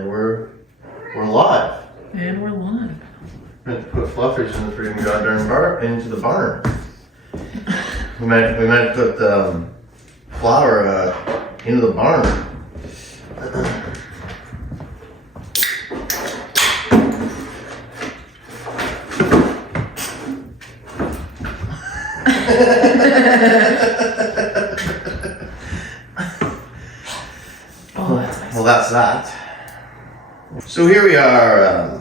And we're live. And we're live. We have to put fluffers in the freaking goddamn into the barn. We might put flour into the barn. Oh, that's nice. Well, that's that. So here we are,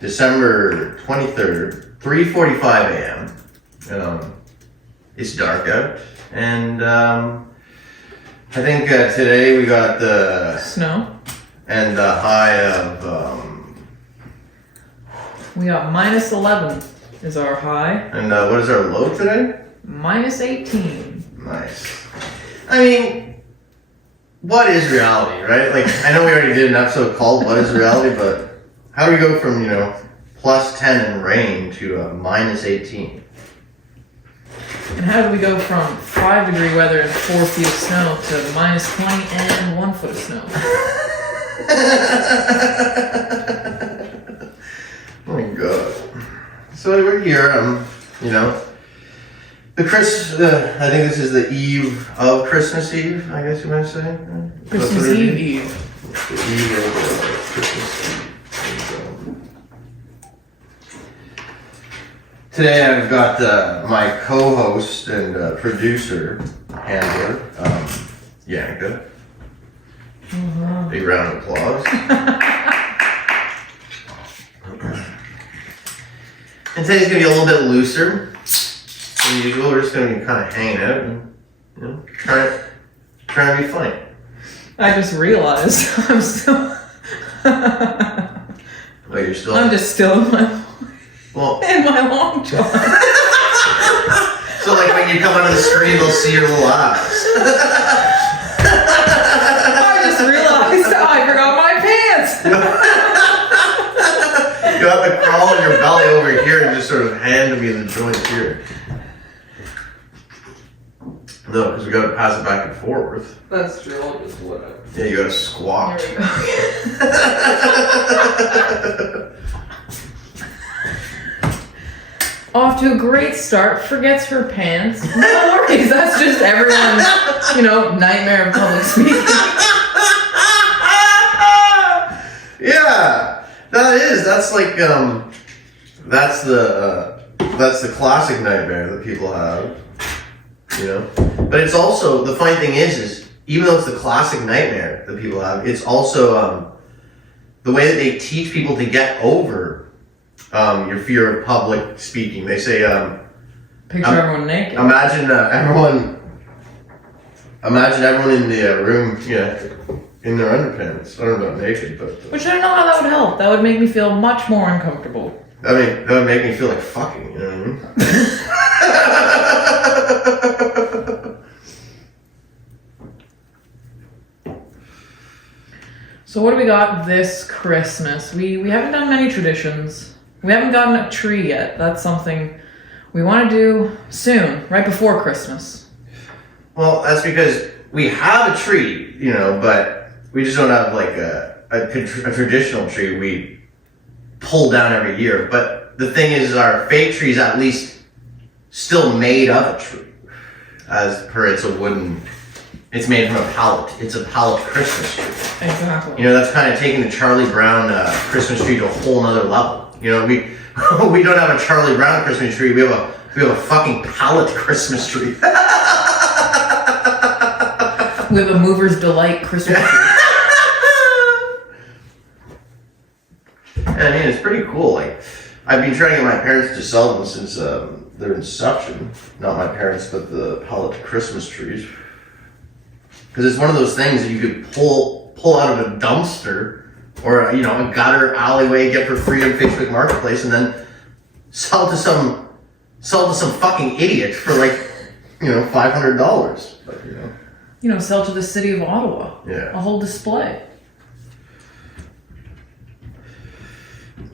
December 23rd, 3:45 a.m. It's dark out, and I think today we got the Snow. and the high of We got minus 11 is our high. and what is our low today? Minus 18. Nice. I mean, what is reality, right? Like, I know we already did an episode called "What is Reality," but how do we go from plus 10 and rain to minus 18? And how do we go from 5-degree weather and 4 feet of snow to minus 20 and 1 foot of snow? Oh my god. So we're here, I think this is the eve of Christmas Eve, I guess you might say. Christmas Eve. The eve of Christmas Eve. Today I've got my co-host and producer, handler, Yaneka. Big round of applause. And today's gonna be a little bit looser than usual. We're just gonna be kind of hanging out and trying to be funny. I just realized I'm still. Wait, you're still? I'm just still in my long john. So like when you come onto the screen, they'll see your little eyes. I just realized I forgot my pants. You have to crawl on your belly over here and just sort of hand me the joint here. No, because we gotta pass it back and forth. That's true. I'll just whatever. Yeah, you gotta squat. There we go. Off to a great start. Forgets her pants. No worries. That's just everyone's, nightmare of public speaking. Yeah, that's like that's the classic nightmare that people have, But it's also, the funny thing is even though it's the classic nightmare that people have, it's also the way that they teach people to get over your fear of public speaking. They say Picture everyone naked. Imagine everyone in the room, in their underpants. I don't know about naked, but Which I don't know how that would help. That would make me feel much more uncomfortable. I mean, that would make me feel like fucking, you know what I mean? So what do we got this Christmas? We haven't done many traditions. We haven't gotten a tree yet. That's something we want to do soon, right before Christmas. Well, that's because we have a tree, but we just don't have like a traditional tree we pull down every year. But the thing is, our fake tree is at least still made of a tree, as per it's made from a pallet. It's a pallet Christmas tree. Exactly. That's kind of taking the Charlie Brown Christmas tree to a whole nother level. We don't have a Charlie Brown Christmas tree. We have a fucking pallet Christmas tree. We have a Mover's Delight Christmas tree. I mean, it's pretty cool. Like, I've been trying to get my parents to sell them since their inception. Not my parents, but the pallet Christmas trees. Because it's one of those things that you could pull out of a dumpster or a gutter alleyway, get for free on Facebook Marketplace, and then sell to some fucking idiot for like $500. But Sell to the city of Ottawa. Yeah. A whole display.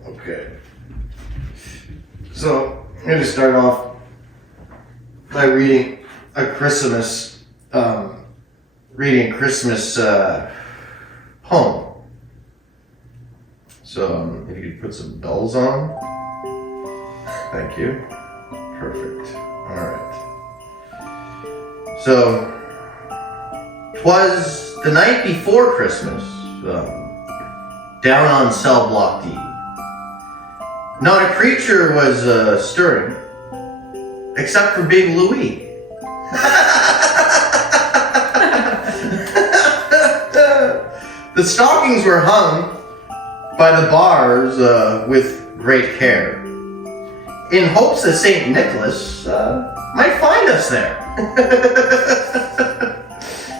Okay. So I'm going to start off by reading a Christmas poem. So if you could put some bells on. Thank you. Perfect. Alright. So, 'twas the night before Christmas, down on cell block D. Not a creature was stirring, except for Big Louis. The stockings were hung by the bars with great care, in hopes that St. Nicholas might find us there.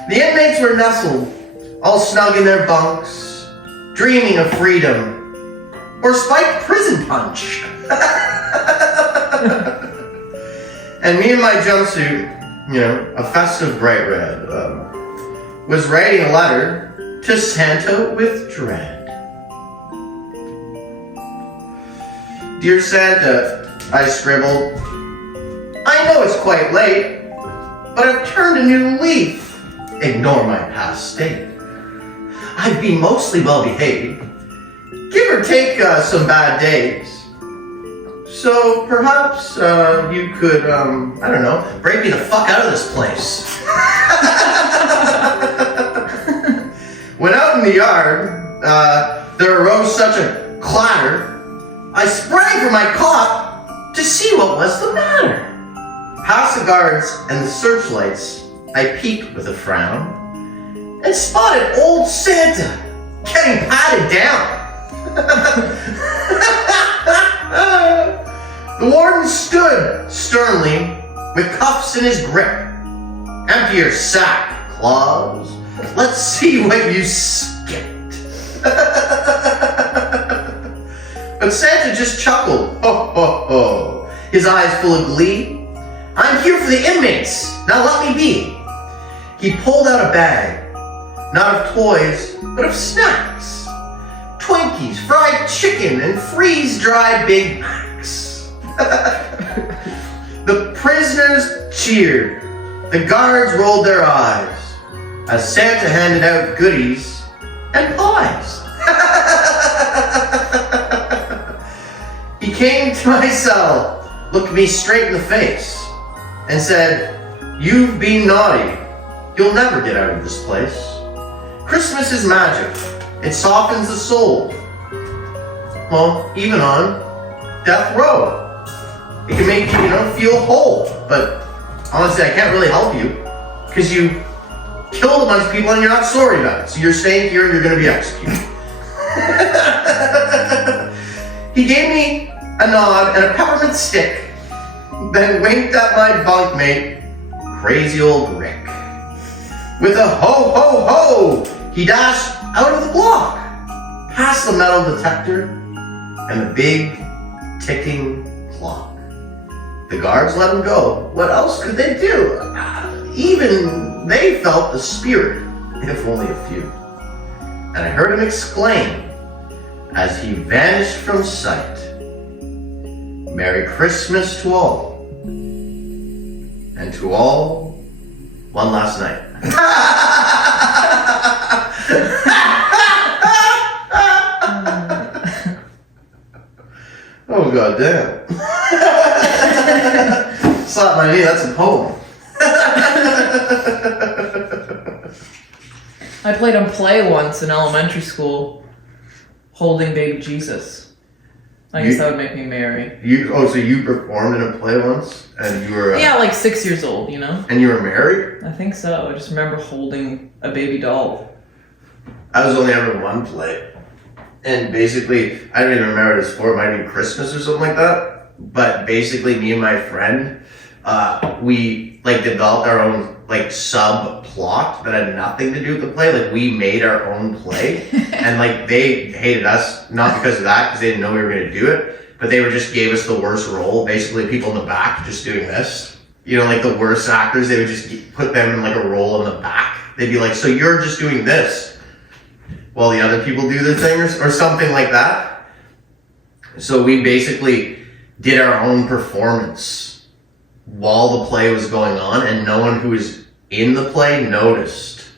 The inmates were nestled, all snug in their bunks, dreaming of freedom or spiked prison punch. And me in my jumpsuit, you know, a festive bright red, was writing a letter to Santa with dread. Dear Santa, I scribbled, I know it's quite late, but I've turned a new leaf. Ignore my past state. I've been mostly well behaved, give or take some bad days. So perhaps you could, I don't know, break me the fuck out of this place. When out in the yard, there arose such a clatter, I sprang for my cot to see what was the matter. Past the guards and the searchlights, I peeked with a frown and spotted old Santa getting patted down. The warden stood sternly with cuffs in his grip. Empty your sack, Claus. Let's see what you skipped. But Santa just chuckled, ho ho ho, his eyes full of glee. I'm here for the inmates, now let me be. He pulled out a bag, not of toys, but of snacks. Twinkies, fried chicken, and freeze-dried Big Macs. The prisoners cheered, the guards rolled their eyes, as Santa handed out goodies and pies. He came to my cell, looked me straight in the face, and said, you've been naughty. You'll never get out of this place. Christmas is magic. It softens the soul. Well, even on death row. It can make you, feel whole. But honestly, I can't really help you because you killed a bunch of people and you're not sorry about it. So you're staying here and you're going to be executed. He gave me a nod and a peppermint stick, then winked at my bunkmate, crazy old Rick. With a ho ho ho, he dashed out of the block, past the metal detector and the big ticking clock. The guards let him go. What else could they do? Even they felt the spirit, if only a few. And I heard him exclaim as he vanished from sight, Merry Christmas to all, and to all, one last night. Oh, goddamn. Slap my knee, that's a poem. I played on play once in elementary school, holding baby Jesus. I guess that would make me merry. So you performed in a play once, and you were yeah, like 6 years old, And you were married? I think so. I just remember holding a baby doll. I was only ever one play, and basically, I don't even remember what it's for. It might be Christmas or something like that. But basically, me and my friend, we developed our own subplot that had nothing to do with the play. Like, we made our own play, and they hated us, not because of that, because they didn't know we were going to do it, but they just gave us the worst role. Basically, people in the back just doing this. The worst actors, they would just put them in a role in the back. They'd be like, so you're just doing this while the other people do their thing, or something like that. So we basically did our own performance while the play was going on, and no one who was in the play noticed.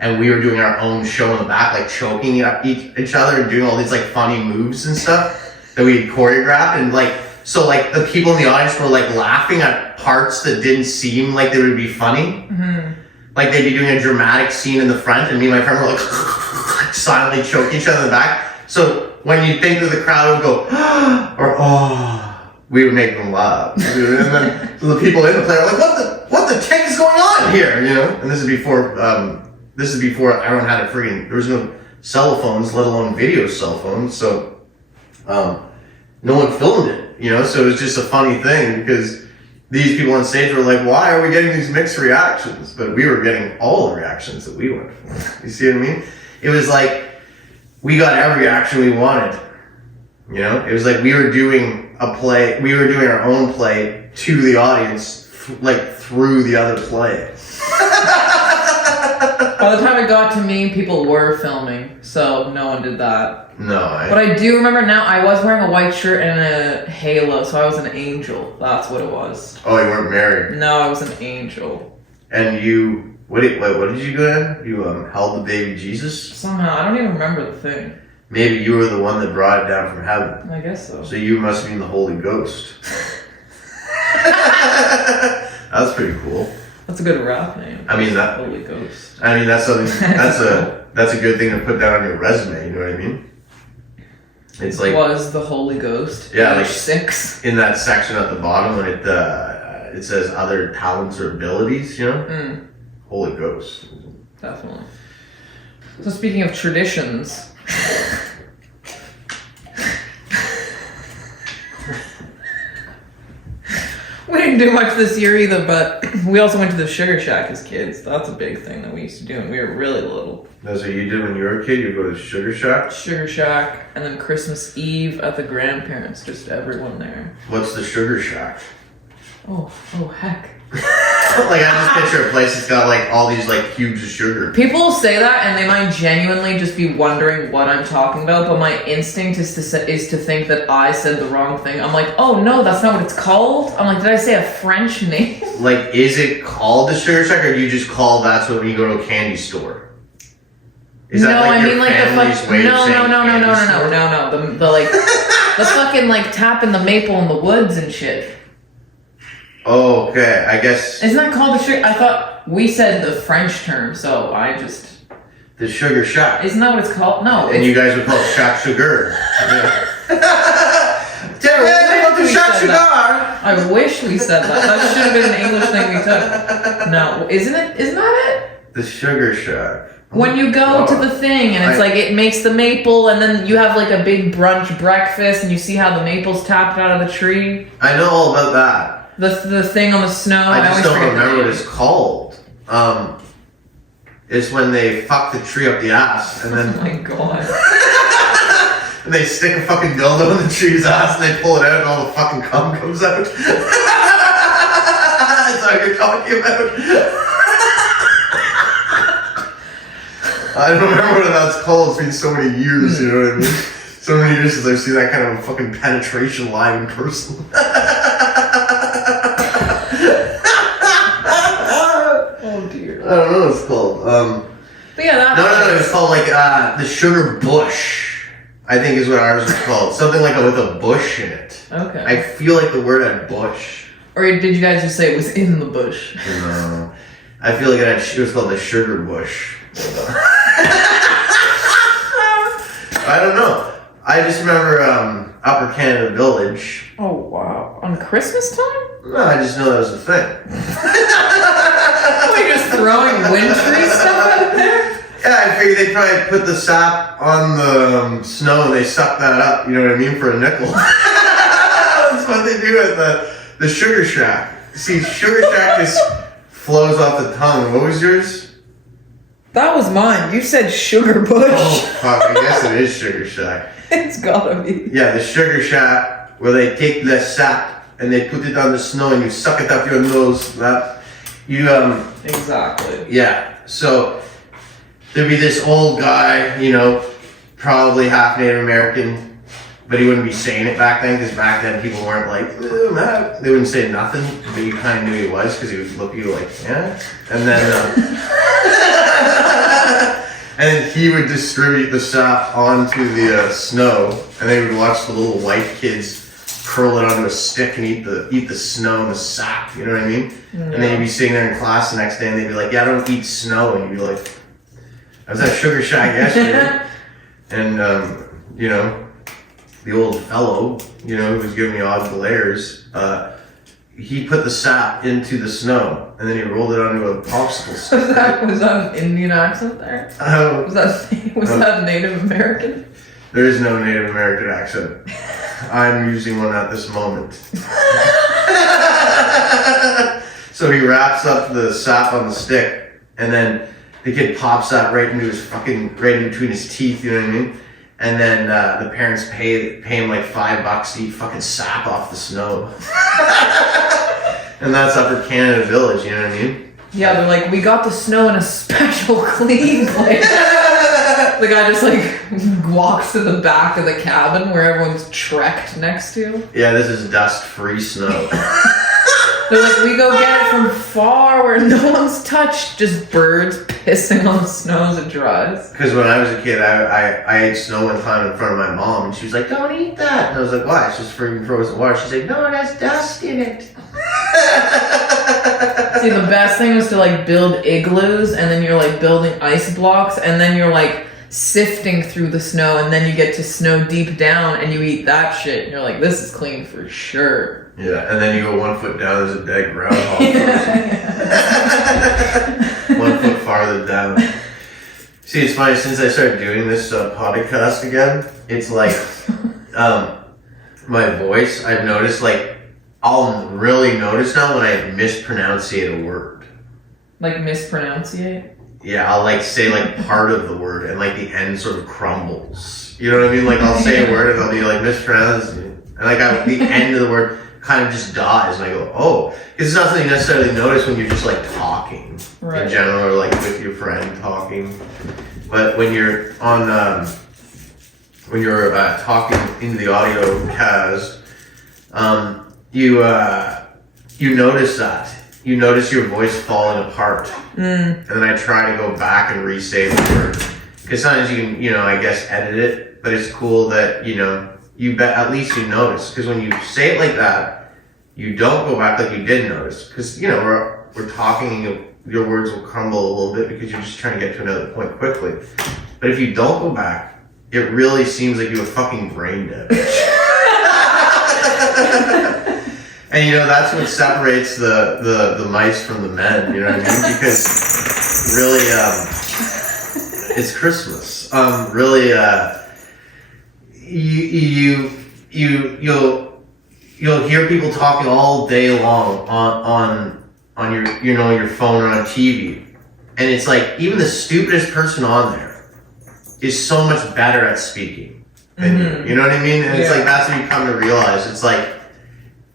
and we were doing our own show in the back, like choking each other and doing all these like funny moves and stuff that we had choreographed, and like so like the people in the audience were like laughing at parts that didn't seem like they would be funny. Mm-hmm. Like they'd be doing a dramatic scene in the front, and me and my friend were like silently choking each other in the back. So when you think that the crowd would go or oh, we would make them laugh, and then so the people in the play were like, what the heck is going on here, you know? And this is before everyone had a freaking, there was no cell phones, let alone video cell phones, so no one filmed it, you know? So it was just a funny thing because these people on stage were like, why are we getting these mixed reactions? But we were getting all the reactions that we went for. You see what I mean? It was like we got every reaction we wanted, you know? It was like we were doing a play, we were doing our own play to the audience, like through the other play. By the time it got to me, people were filming, so no one did that. No, But I do remember now, I was wearing a white shirt and a halo, so I was an angel. That's what it was. Oh, you weren't married. No, I was an angel. And you, what did you do then? You held the baby Jesus? Somehow, I don't even remember the thing. Maybe you were the one that brought it down from heaven. I guess so. So you must mean the Holy Ghost. That's pretty cool. That's a good rap name. I mean that. Holy Ghost. I mean that's something. That's a good thing to put down on your resume. You know what I mean? It's like was the Holy Ghost. Yeah, like 6 in that section at the bottom when it says other talents or abilities. You know, Holy Ghost. Definitely. So speaking of traditions. We didn't do much this year either, but we also went to the Sugar Shack as kids. That's a big thing that we used to do when we were really little. That's what you did when you were a kid? You go to the Sugar Shack? Sugar Shack, and then Christmas Eve at the grandparents', just everyone there. What's the Sugar Shack? Oh heck. Like I just picture a place that's got like all these like cubes of sugar. People say that and they might genuinely just be wondering what I'm talking about, but my instinct is to think that I said the wrong thing. I'm like, oh no, that's not what it's called. I'm like, did I say a French name? Like, is it called the Sugar Shack, or do you just call that's what when you go to a candy store? Is that like your family's way of saying candy store? No. The like the fucking like tapping the maple in the woods and shit. Oh, okay. I guess isn't that called the sugar? I thought we said the French term, so I just the Sugar Shack. Isn't that what it's called? No. And you guys would call it Shack Sugar. Yeah. I wish we said that. That should have been an English thing we took. No, isn't that it? The Sugar Shack. When you go to the thing and it's like it makes the maple, and then you have like a big brunch breakfast and you see how the maple's tapped out of the tree. I know all about that. The thing on the snow. I just don't remember what it's called. It's when they fuck the tree up the ass and then. Oh my god. And they stick a fucking dildo in the tree's ass and they pull it out and all the fucking cum comes out. That's what you're talking about. I don't remember what that's called. It's been so many years, you know what I mean? So many years since I've seen that kind of fucking penetration live in person. Oh dear. I don't know what it's called. But yeah, that No, it was called like the Sugar Bush, I think is what ours was called. Something like with a bush in it. Okay. I feel like the word had bush. Or did you guys just say it was in the bush? No. I feel like it was called the Sugar Bush. I don't know. I just remember Upper Canada Village. Oh wow. On Christmas time? No, I just know that was a thing. Are you just throwing wintry stuff out there? Yeah, I figured they'd probably put the sap on the snow and they suck that up, you know what I mean, for a nickel. That's what they do at the Sugar Shack. See, Sugar Shack just flows off the tongue. What was yours? That was mine. You said Sugar Bush. Oh, fuck, I guess it is Sugar Shack. It's gotta be. Yeah, the Sugar Shack, where they take the sap and they put it on the snow and you suck it up your nose. Exactly. Yeah, so there'd be this old guy, you know, probably half Native American, but he wouldn't be saying it back then, because back then people weren't like, Matt. They wouldn't say nothing, but you kind of knew he was, because he would look at you like, yeah. And then, then he would distribute the sap onto the snow, and they would watch the little white kids curl it onto a stick and eat the snow and the sap, you know what I mean? Yeah. And then you'd be sitting there in class the next day and they'd be like, yeah, I don't eat snow. And you'd be like, I was at Sugar Shack yesterday. And, you know, the old fellow, you know, who was giving me odd glares, he put the sap into the snow and then he rolled it onto a popsicle stick. Was that an Indian accent there? Was that Native American? There is no Native American accent. I'm using one at this moment. So he wraps up the sap on the stick, and then the kid pops that right into his right in between his teeth, you know what I mean? And then the parents pay him like $5 to eat fucking sap off the snow. And that's Upper Canada Village, you know what I mean? Yeah, they're like, we got the snow in a special clean place. The guy just like walks to the back of the cabin where everyone's trekked next to. Yeah, this is dust-free snow. They're like, we go get it from far where no one's touched. Just birds pissing on the snow as it dries. Because when I was a kid, I ate snow one time in front of my mom, and she was like, don't eat that. And I was like, why? It's just freaking frozen water. She's like, no, it has dust in it. See, the best thing was to like build igloos, and then you're like building ice blocks, and then you're like sifting through the snow, and then you get to snow deep down and you eat that shit and you're like, this is clean for sure. Yeah, and then you go 1 foot down, there's a dead groundhog. 1 foot farther down. See, it's funny, since I started doing this podcast again, it's like my voice, I've noticed, like, I'll really notice now when I mispronunciate a word. Like mispronunciate? Yeah, I'll like say like part of the word and like the end sort of crumbles. You know what I mean? Like I'll say a word and I'll be like mispronounced, and like the end of the word kind of just dies, and I go, oh, it's not something you necessarily notice when you're just like talking in general, or like with your friend talking. But when you're on talking into the audio cast, you notice that. You notice your voice falling apart. And then I try to go back and re-say the word. Because sometimes you can, I guess edit it, but it's cool that, at least you notice. Because when you say it like that, you don't go back like you did notice. Because, we're talking and your words will crumble a little bit because you're just trying to get to another point quickly. But if you don't go back, it really seems like you have fucking brain damage. And that's what separates the mice from the men, you know what I mean? Because really, it's Christmas. Really, you'll hear people talking all day long on your phone or on TV, and it's like even the stupidest person on there is so much better at speaking than you. You know what I mean? And it's like that's what you come to realize. It's like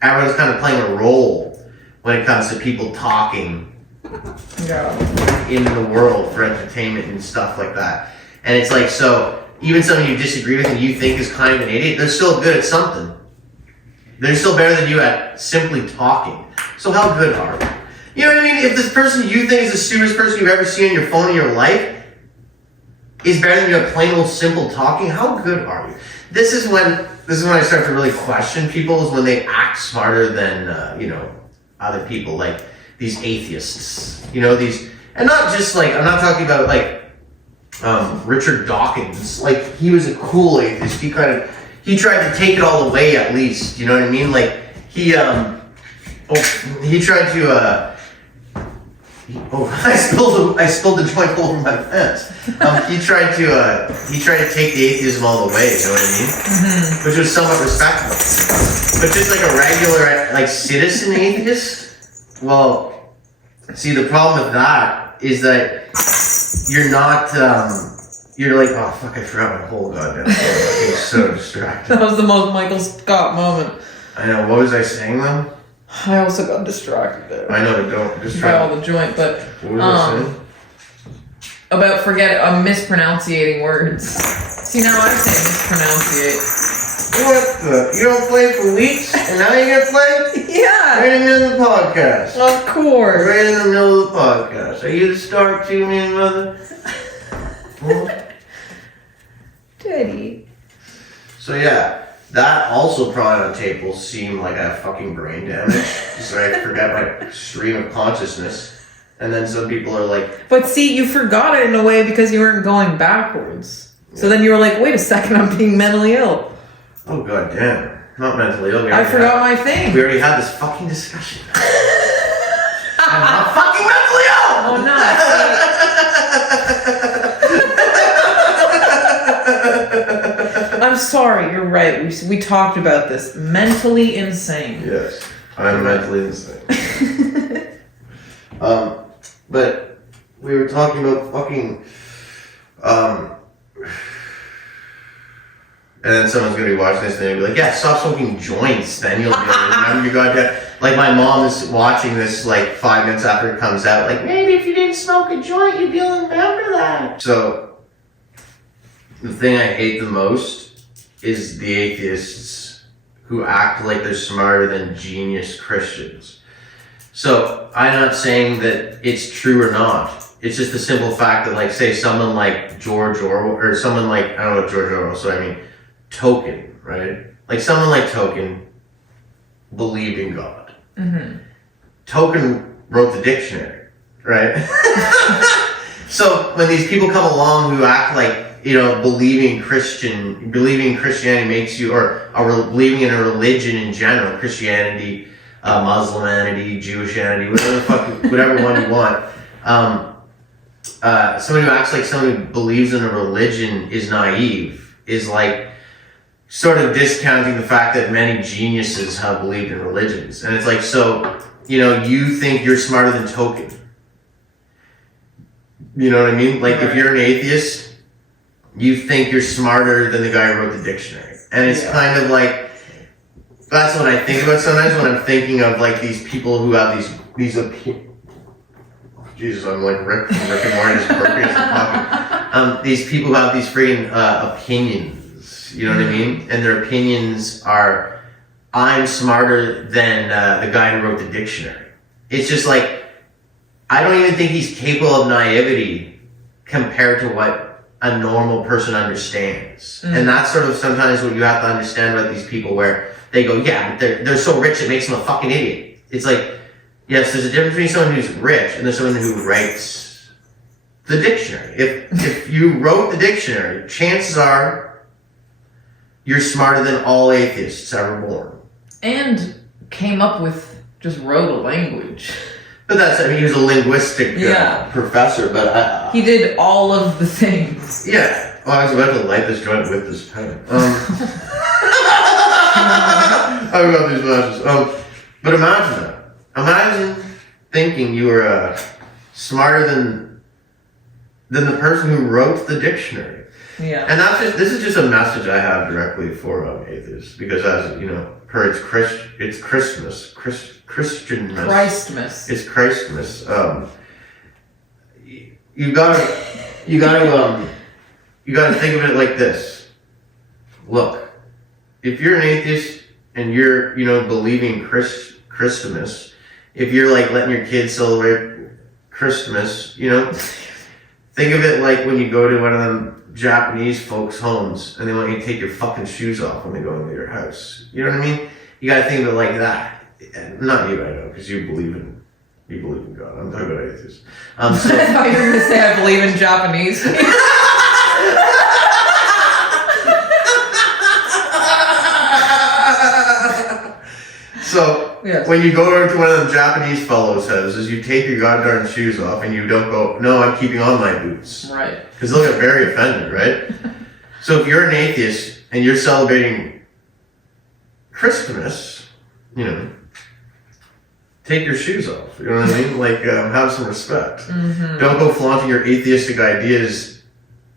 everyone's kind of playing a role when it comes to people talking in the world for entertainment and stuff like that. And it's like, so even someone you disagree with and you think is kind of an idiot, they're still good at something. They're still better than you at simply talking. So how good are you? You know what I mean? If this person you think is the stupidest person you've ever seen on your phone in your life is better than you at plain old simple talking, how good are you? This is when I start to really question people, is when they act smarter than, other people, like these atheists, and not just like, I'm not talking about like, Richard Dawkins, like he was a cool atheist, he tried to take it all away at least, you know what I mean? Like he tried to, I spilled the joint all over my pants. He tried to take the atheism all the way, you know what I mean? Mm-hmm. Which was somewhat respectable. But just like a regular, like citizen atheist, well, see the problem with that is that you're not, you're like, oh fuck, I forgot my whole goddamn thing. I was so distracted. That was the most Michael Scott moment. I know, what was I saying though? I also got distracted there. I know, don't distract. By all the joint, but what was I saying? About mispronunciating words. See, now I say mispronunciate. What the? You don't play for weeks, and now you're gonna play? Yeah. Right in the middle of the podcast. Of course. Right in the middle of the podcast. Are you the star too, man, mother? Daddy. So yeah, that also probably on tape will seem like I have fucking brain damage. So I forget my stream of consciousness. And then some people are like... But see, you forgot it in a way because you weren't going backwards. So then you were like, wait a second, I'm being mentally ill. Oh, god damn. Not mentally ill. I forgot my thing. We already had this fucking discussion. I'm not fucking mentally ill! Oh, no. I'm sorry, you're right. We talked about this. Mentally insane. Yes, I'm mentally insane. But we were talking about fucking... and then someone's gonna be watching this and they'll be like, yeah, stop smoking joints, then you'll be able to remember your goddamn... Like, my mom is watching this, like, 5 minutes after it comes out, like, maybe if you didn't smoke a joint, you'd be able to remember that. So, the thing I hate the most is the atheists who act like they're smarter than genius Christians. So, I'm not saying that it's true or not. It's just the simple fact that, like, say someone like George Orwell, or someone like, I don't know what George Orwell, so I mean, Tolkien, right? Like, someone like Tolkien believed in God. Mm-hmm. Tolkien wrote the dictionary, right? So, when these people come along who act like, you know, believing Christianity makes you, or believing in a religion in general, Christianity, Muslimanity, Jewishanity, whatever one you want. Someone who acts like someone who believes in a religion is naive, is like sort of discounting the fact that many geniuses have believed in religions. And it's like, so, you know, you think you're smarter than Tolkien. You know what I mean? Like, if you're an atheist, you think you're smarter than the guy who wrote the dictionary. And it's kind of like, that's what I think about sometimes when I'm thinking of, like, these people who have these opinions. Jesus, I'm like Rick from Rick and Morty, just burping as I'm talking. These people who have these freaking opinions, you know what I mean? And their opinions are, I'm smarter than the guy who wrote the dictionary. It's just like, I don't even think he's capable of naivety compared to what a normal person understands. And that's sort of sometimes what you have to understand about these people, where they go, yeah, but they're so rich it makes them a fucking idiot. It's like, yes, there's a difference between someone who's rich and there's someone who writes the dictionary. If you wrote the dictionary, chances are you're smarter than all atheists ever born. And came up with, just wrote a language. But that's, I mean, he was a linguistic professor, but he did all of the things. Yeah. Oh, I was about to light this joint with this pen. I've got these matches. But imagine that. Imagine thinking you were smarter than the person who wrote the dictionary. Yeah. And this is just a message I have directly for atheists, because as you know, it's Christmas, Christianmas. Christmas. It's Christmas. You gotta think of it like this. Look, if you're an atheist and you're, you know, believing Christmas, if you're like letting your kids celebrate Christmas, you know, think of it like when you go to one of them Japanese folks' homes and they want you to take your fucking shoes off when they go into your house. You know what I mean? You gotta think of it like that. Not you, I know, because you believe in God. I'm talking about atheists. So, I thought you were gonna say I believe in Japanese. So, yes. When you go over to one of them Japanese fellows' houses, you take your goddamn shoes off and you don't go, no, I'm keeping on my boots. Right. Because they'll get very offended, right? So if you're an atheist and you're celebrating Christmas, you know, take your shoes off. You know what I mean? Like, have some respect. Mm-hmm. Don't go flaunting your atheistic ideas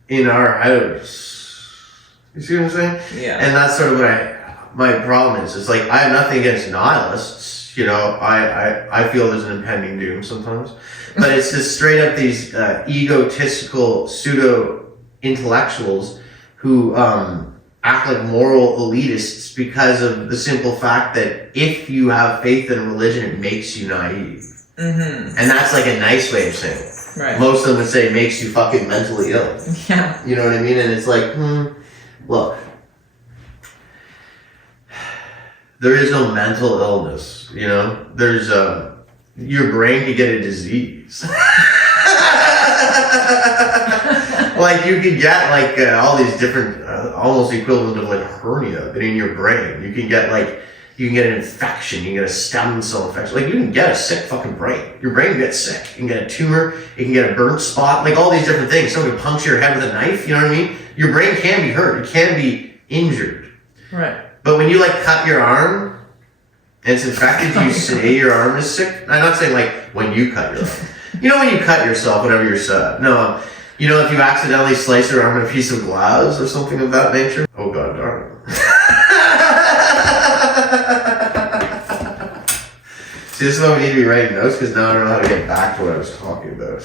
in our house. You see what I'm saying? Yeah. And that's sort of what my problem is. It's like, I have nothing against nihilists. You know, I feel there's an impending doom sometimes. But it's just straight up these egotistical pseudo-intellectuals who act like moral elitists because of the simple fact that if you have faith in a religion, it makes you naive. Mm-hmm. And that's like a nice way of saying it. Right. Most of them would say makes you fucking mentally ill. Yeah. You know what I mean? And it's like, look, there is no mental illness, you know? There's, your brain could get a disease. Like, you could get, like, all these different, almost equivalent of, like, hernia, but in your brain. You can get, like, you can get an infection, you can get a stem cell infection. Like, you can get a sick fucking brain. Your brain can get sick. You can get a tumor, you can get a burnt spot, like, all these different things. Someone can puncture your head with a knife, you know what I mean? Your brain can be hurt. It can be injured. Right. But when you, like, cut your arm, and it's infected, do you say your arm is sick? I'm not saying, like, when you cut your arm. You know when you cut yourself whenever you're sad? No, you know if you accidentally slice your arm in a piece of glass or something of that nature? Oh god darn. See, this is why we need to be writing notes, because now I don't know how to get back to what I was talking about.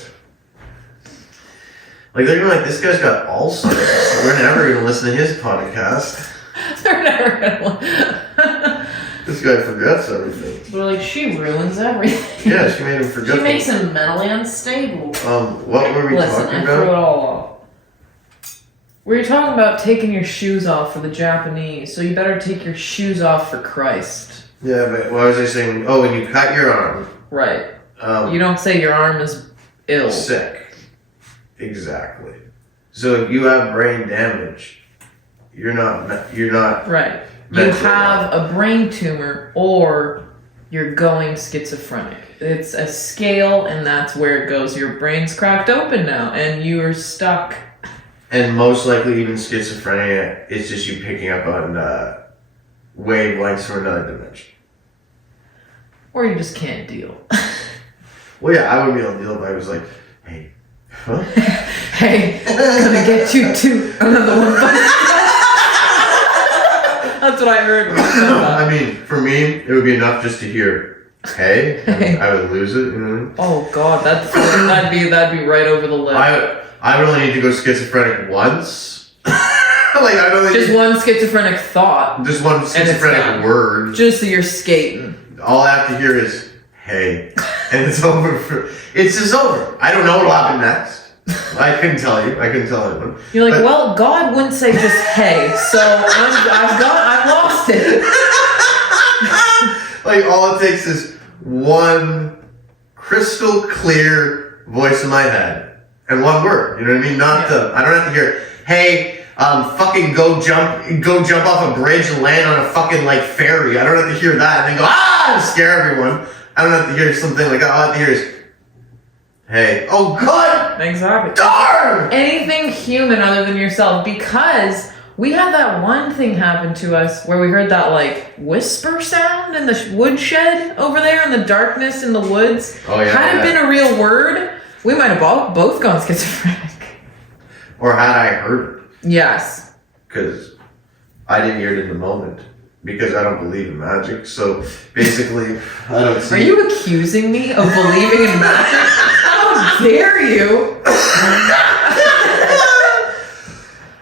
Like, they're gonna be like, this guy's got Alzheimer's. We're never gonna listen to his podcast. They're never gonna. This guy forgets everything. They're like, she ruins everything. Yeah, she made him forget. She makes him mentally unstable. What were we Listen, talking I threw it about? all off. We were talking about taking your shoes off for the Japanese, so you better take your shoes off for Christ. Yeah, but what was I saying? Oh, when you cut your arm. Right. You don't say your arm is ill. Sick. Exactly. So if you have brain damage, you're not. Right. You have a brain tumor or you're going schizophrenic. It's a scale, and that's where it goes. Your brain's cracked open now, and you're stuck. And most likely, even schizophrenia is just you picking up on wavelengths from another dimension. Or you just can't deal. Well, yeah, I would be able to deal if I was like, hey, huh? Hey, I'm gonna get you too. Another one. That's what I heard. When I said that. I mean, for me, it would be enough just to hear, hey, and I would lose it. You know? Oh God, that'd be right over the lip. I would only need to go schizophrenic once. Like I don't Just one schizophrenic thought. Just one schizophrenic word. Just so you're skating. All I have to hear is hey, and it's over. It's just over. I don't know what'll happen next. I couldn't tell you. I couldn't tell anyone. You're like, well, God wouldn't say just hey, so I've lost it. Like all it takes is one crystal clear voice in my head and one word. You know what I mean? I don't have to hear, hey, fucking go jump off a bridge and land on a fucking like ferry. I don't have to hear that and then go and scare everyone. I don't have to hear something like that. All I have to hear is, hey, oh God, Exactly. darn. Anything human other than yourself, because we had that one thing happen to us where we heard that like whisper sound in the woodshed over there in the darkness in the woods. Oh yeah. Had it been a real word, we might have both gone schizophrenic. Or had I heard it? Yes. Because I didn't hear it in the moment. Because I don't believe in magic. So basically, I don't see. Are you accusing me of believing in magic? How dare you?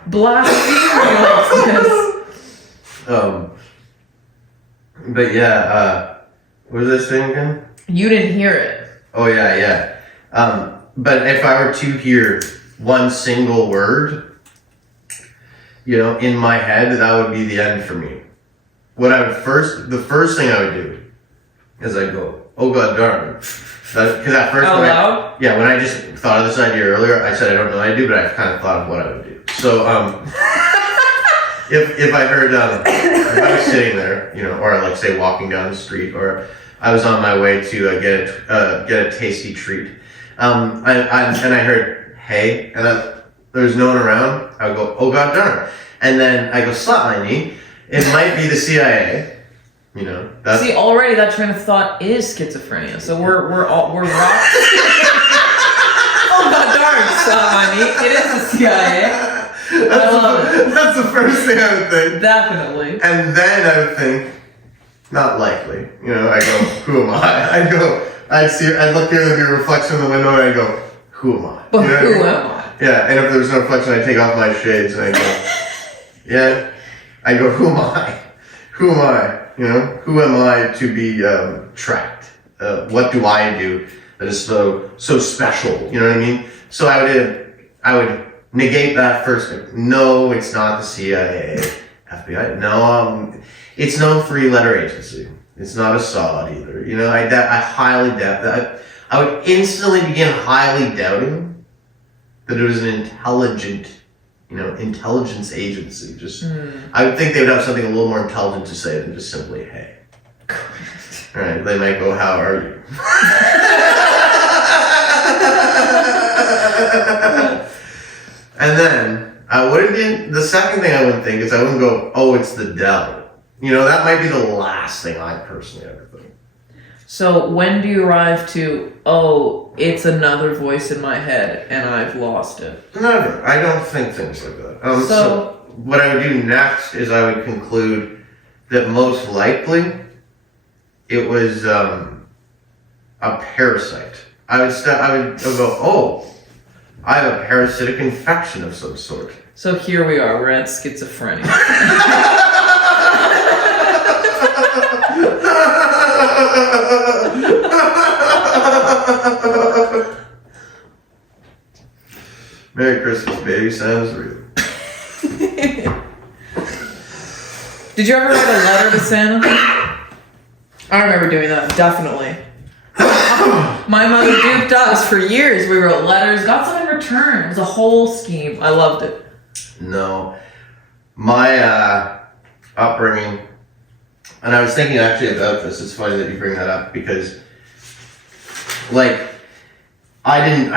Blasphemy like this. But yeah, what was this thing again? You didn't hear it. Oh yeah. But if I were to hear one single word, you know, in my head, that would be the end for me. The first thing I would do is I'd go, oh God darn. Because at first, Out loud? when I just thought of this idea earlier, I said I don't know what I'd do, but I've kind of thought of what I would do. So, if I heard, if I was sitting there, you know, or like say walking down the street, or I was on my way to get a tasty treat, and I heard hey, and there was no one around, I would go, oh God darn, and then I go slap my knee. It might be the CIA. You know, See, already that train of thought is schizophrenia. So we're rocked. Oh God darn, Sonny, it is the CIA. I love it. That's the first thing I would think. Definitely. And then I would think, not likely. You know, I go, who am I? I'd look there at your reflection in the window and I go, who am I? But you know who what I mean? am I? Yeah, and if there's no reflection, I take off my shades and I go, yeah. I go, who am I? Who am I? You know, who am I to be tracked? What do I do that is so special. You know what I mean? So I would negate that first. No, it's not the CIA, FBI. No, it's no three-letter agency. It's not Assad either. You know, I highly doubt that. I would instantly begin highly doubting that it was an intelligence agency. I would think they would have something a little more intelligent to say than just simply, hey. All right, they might go, how are you? And then the second thing I wouldn't think is I wouldn't go, oh, it's the devil. You know, that might be the last thing I personally ever think. So when do you arrive to, oh, it's another voice in my head and I've lost it? Never. I don't think things like that. So what I would do next is I would conclude that most likely it was a parasite. I would go, oh, I have a parasitic infection of some sort. So here we are, we're at schizophrenia. Merry Christmas, baby. Sounds real. Did you ever write a letter to Santa? I remember doing that, definitely. My mother duped us for years. We wrote letters, got some in return. It was a whole scheme. I loved it. No. My upbringing, and I was thinking actually about this. It's funny that you bring that up because, like, I didn't.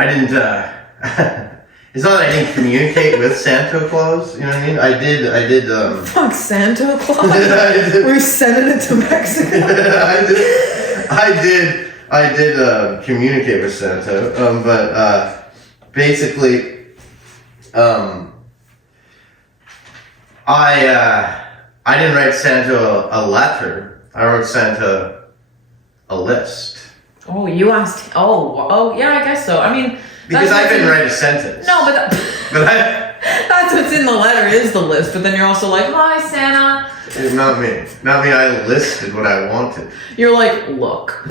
It's not that I didn't communicate with Santa Claus. You know what I mean? I did. Fuck Santa Claus. I did. We sending it to Mexico. I did communicate with Santa, but basically, I didn't write Santa a letter. I wrote Santa a list. Oh, you asked. Oh, yeah, I guess so. I mean, because I couldn't write a sentence. No, but that's what's in the letter is the list. But then you're also like, hi, Santa. Not me. I listed what I wanted. You're like, look, a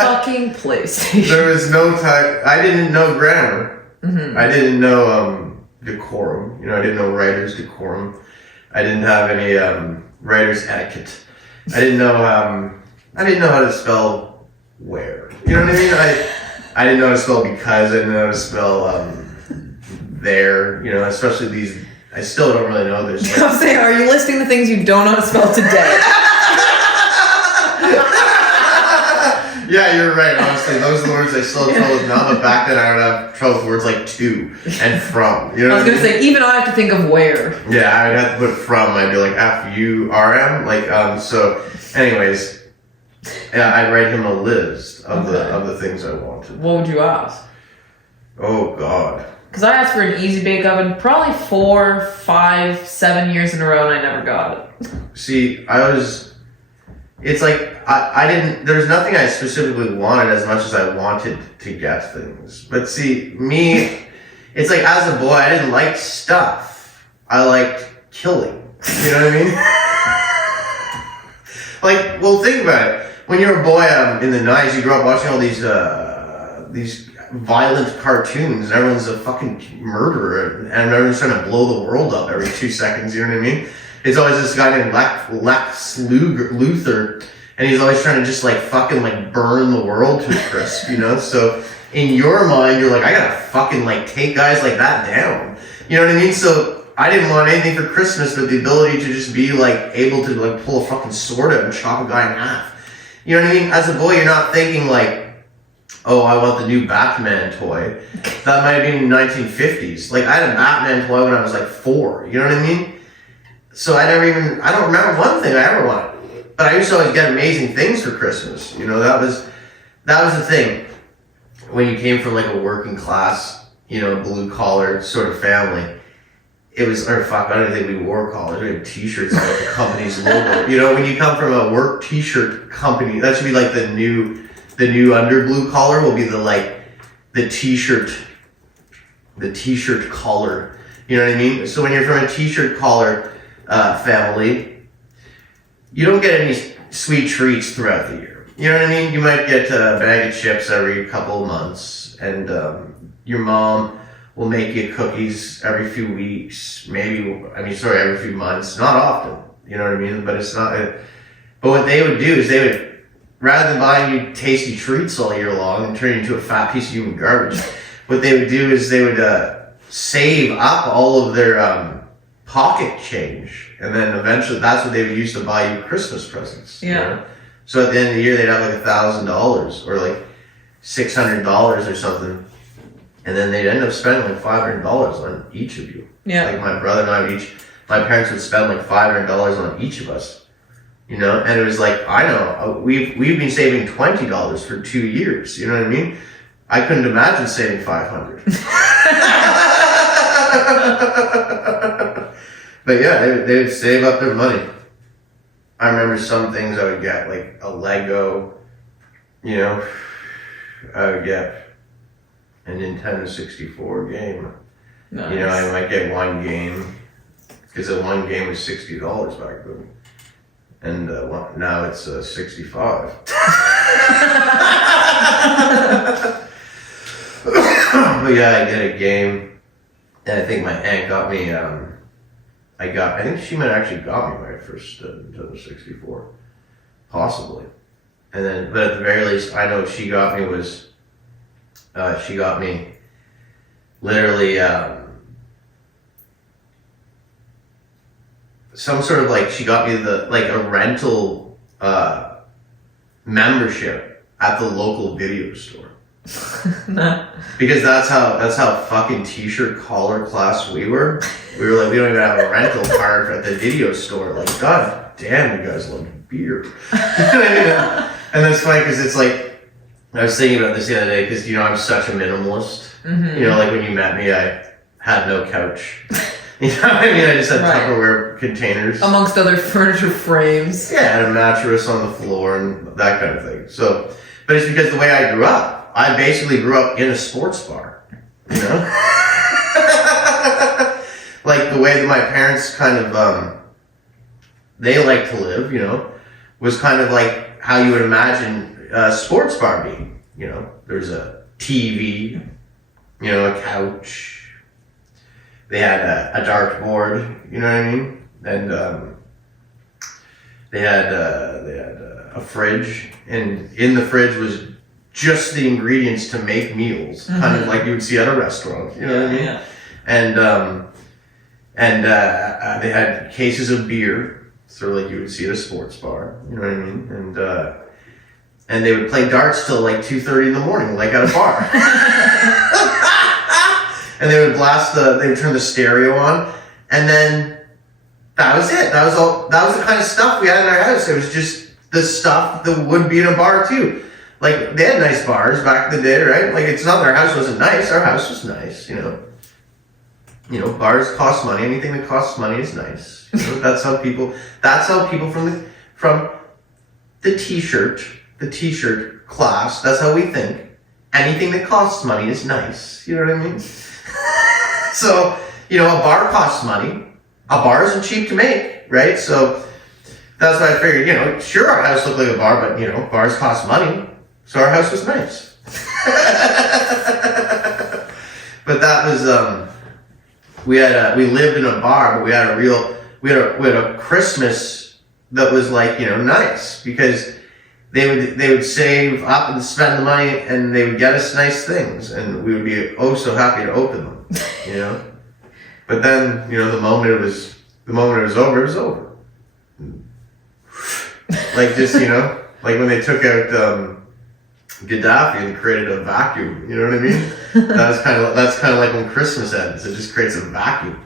fucking PlayStation. There was no time. I didn't know grammar. Mm-hmm. I didn't know decorum. You know, I didn't know writer's decorum. I didn't have any writer's etiquette. I didn't know how to spell where. You know what I mean? I didn't know how to spell because. I didn't know how to spell there. You know, especially these. I still don't really know this. I was saying, are you listing the things you don't know how to spell today? Yeah, you're right. Honestly, those are the words I still have trouble with now. But back then, I would have trouble with words like to and from. You know I was gonna say, even I have to think of where. Yeah, I would have to put from. I'd be like FURM. So, anyways, yeah, I'd write him a list of the things I wanted. What would you ask? Oh God. Because I asked for an easy bake oven probably 4, 5, 7 years in a row, and I never got it. See, it's like, I didn't, there's nothing I specifically wanted as much as I wanted to get things. But see, me, it's like, as a boy, I didn't like stuff. I liked killing. You know what I mean? Like, well, think about it. When you're a boy in the 90s, you grew up watching all these violent cartoons, and everyone's a fucking murderer, and everyone's trying to blow the world up every 2 seconds, you know what I mean? It's always this guy named Lex Luthor, and he's always trying to just like fucking like burn the world to a crisp, you know? So in your mind, you're like, I gotta fucking like take guys like that down. You know what I mean? So I didn't want anything for Christmas but the ability to just be like able to like pull a fucking sword out and chop a guy in half. You know what I mean? As a boy, you're not thinking like, oh, I want the new Batman toy. That might have been in the 1950s. Like, I had a Batman toy when I was like 4. You know what I mean? So I don't remember one thing I ever wanted. But I used to always get amazing things for Christmas. You know, that was the thing. When you came from like a working class, you know, blue collar sort of family, it was, I don't think we wore collars. We had t-shirts with the company's logo. You know, when you come from a work t-shirt company, that should be like the new under blue collar will be the t-shirt collar. You know what I mean? So when you're from a t-shirt collar family, you don't get any sweet treats throughout the year. You know what I mean? You might get a bag of chips every couple of months, and your mom will make you cookies every few weeks, every few months. Not often, you know what I mean? But it's not. But what they would do is rather than buying you tasty treats all year long and turn you into a fat piece of human garbage, what they would do is they would save up all of their pocket change, and then eventually that's what they would use to buy you Christmas presents. Yeah. You know? So at the end of the year, they'd have like $1,000 or like $600 or something, and then they'd end up spending like $500 on each of you. Yeah. Like my brother and I my parents would spend like $500 on each of us. You know, and it was like, I know, we've been saving $20 for 2 years. You know what I mean? I couldn't imagine saving $500. But yeah, they would save up their money. I remember some things I would get, like a Lego, you know, I would get a Nintendo 64 game. Nice. You know, I might get one game, because the one game was $60 back then. And now it's 65. But yeah, I get a game, and I think my aunt got me. I think she might have actually got me my first Nintendo 64, possibly. And then, but at the very least, I know she got me literally. Some sort of like, she got me a rental membership at the local video store. No. Because that's how fucking t-shirt collar class we were. We were like, we don't even have a rental card at the video store. Like, god damn, you guys love beer. And that's funny because it's like, I was thinking about this the other day because, you know, I'm such a minimalist. Mm-hmm. You know, like when you met me, I had no couch. You know what I mean? I just had Tupperware containers. Amongst other furniture frames. Yeah, and a mattress on the floor and that kind of thing. So, but it's because the way I grew up, I basically grew up in a sports bar. You know? Like the way that my parents kind of, they like to live, you know, was kind of like how you would imagine a sports bar being. You know, there's a TV, you know, a couch. They had a dartboard, you know what I mean, and they had a fridge, and in the fridge was just the ingredients to make meals, kind of like you would see at a restaurant, you know what I mean? Yeah. And they had cases of beer, sort of like you would see at a sports bar, you know what I mean? And they would play darts till like 2:30 in the morning, like at a bar. And they would they would turn the stereo on, and then that was it. That was the kind of stuff we had in our house. It was just the stuff that would be in a bar too. Like, they had nice bars back in the day, right? Like, it's not that our house wasn't nice. Our house was nice, you know. You know, bars cost money. Anything that costs money is nice. You know, that's how people from the t-shirt class, that's how we think. Anything that costs money is nice. You know what I mean? So, you know, a bar costs money. A bar isn't cheap to make, right? So that's why I figured, you know, sure, our house looked like a bar, but, you know, bars cost money. So our house was nice. But that was, we lived in a bar, but we had a Christmas that was like, you know, nice, because they would save up and spend the money, and they would get us nice things, and we would be oh so happy to open them, you know. But then, you know, the moment it was over, it was over. Like, just, you know, like when they took out Gaddafi and created a vacuum, you know what I mean? That's kind of like when Christmas ends, it just creates a vacuum.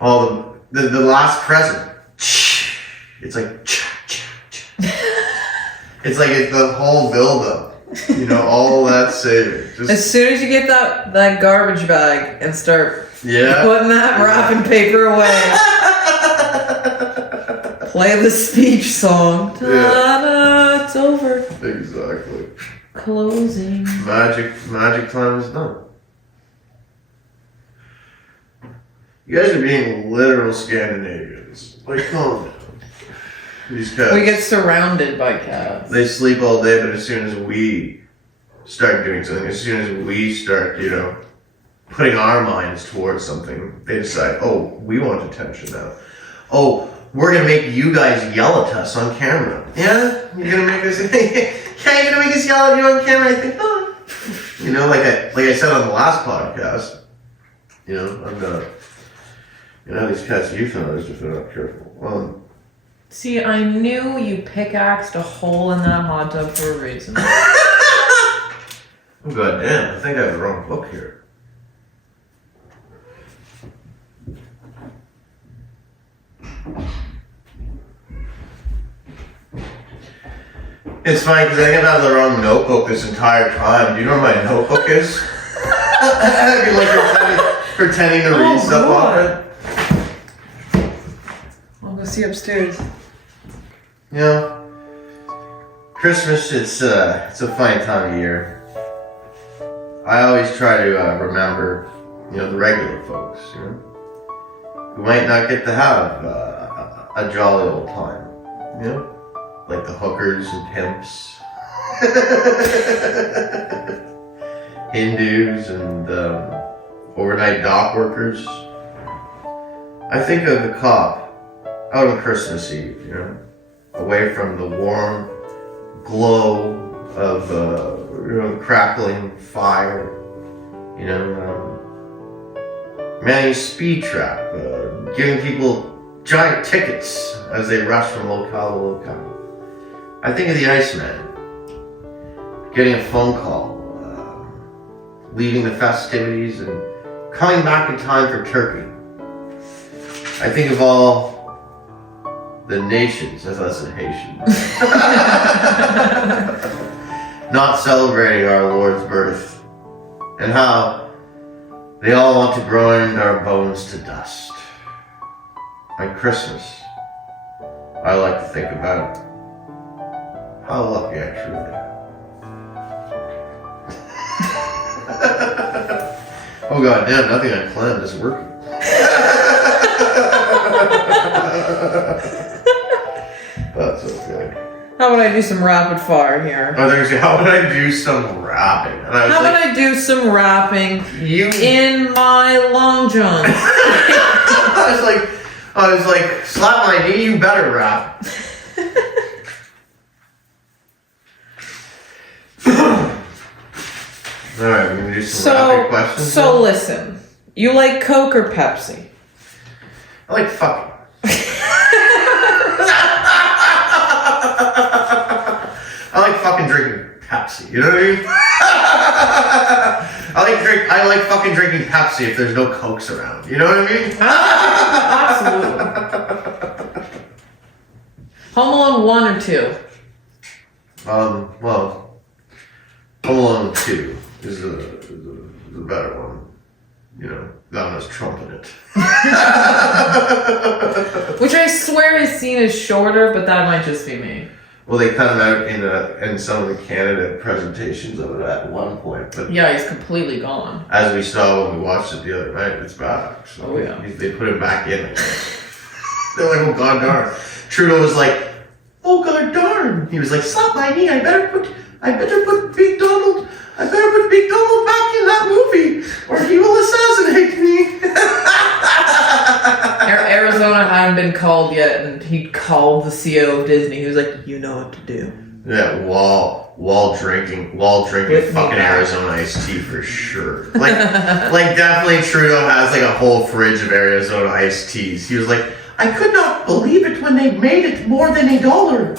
All the last present, it's like. It's like the whole build-up, you know, all that saving. Just, as soon as you get that garbage bag and start putting that wrapping paper away, play the speech song. Ta-da, it's over. Exactly. Closing. Magic time is done. You guys are being literal Scandinavians. Like, calm down. These cats. We get surrounded by cats. They sleep all day, but as soon as we start doing something, as soon as we start, putting our minds towards something, they decide, oh, we want attention now. Oh, we're gonna make you guys yell at us on camera. Yeah? You're gonna make us, yeah, you're gonna make us yell at you on camera. I think, oh. Like I said on the last podcast, I'm gonna, these cats euthanized if they're not careful. See, I knew you pickaxed a hole in that hot tub for a reason. Oh, god damn, I think I have the wrong book here. It's funny because I think I've had the wrong notebook this entire time. Do you know where my notebook is? I've been pretending to read stuff off it. I'll go see upstairs. Christmas, it's a fine time of year. I always try to remember, the regular folks, who might not get to have a jolly old time, like the hookers and pimps, Hindus and overnight dock workers. I think of the cop out on Christmas Eve, away from the warm glow of crackling fire, manning a speed trap, giving people giant tickets as they rush from locale to locale. I think of the Iceman, getting a phone call, leaving the festivities and coming back in time for turkey. I think of all the nations, as I said Haitians, not celebrating our Lord's birth, and how they all want to grind our bones to dust. On Christmas, I like to think about how lucky I truly am. Oh god damn, nothing I planned is working. That's okay. How about I do some rapid fire here? Oh, there's how would I do some rapping? And I was How about I do some rapping in my long johns? I was like, slap my knee, you better rap. Alright, we're gonna do some rapping questions. So listen, you like Coke or Pepsi? I like fucking. I like fucking drinking Pepsi. You know what I mean? I like fucking drinking Pepsi if there's no Cokes around. You know what I mean? Absolutely. Home Alone 1 or 2? Well, Home Alone 2 is the better one. That one has Trump in it. Which I swear his scene is shorter, but that might just be me. Well, they cut him out in some of the Canada presentations of it at one point. But yeah, he's completely gone. As we saw when we watched it the other night, it's back. So oh yeah. They put him back in. They're like, oh god darn. Trudeau was like, oh god darn. He was like, slap my knee. I better put Big Donald back in that movie, or he will assassinate me. Arizona hadn't been called yet, and he called the CEO of Disney. He was like, "You know what to do." Yeah, while drinking fucking Arizona iced tea for sure. Like definitely Trudeau has like a whole fridge of Arizona iced teas. He was like, I could not believe it when they made it more than $1.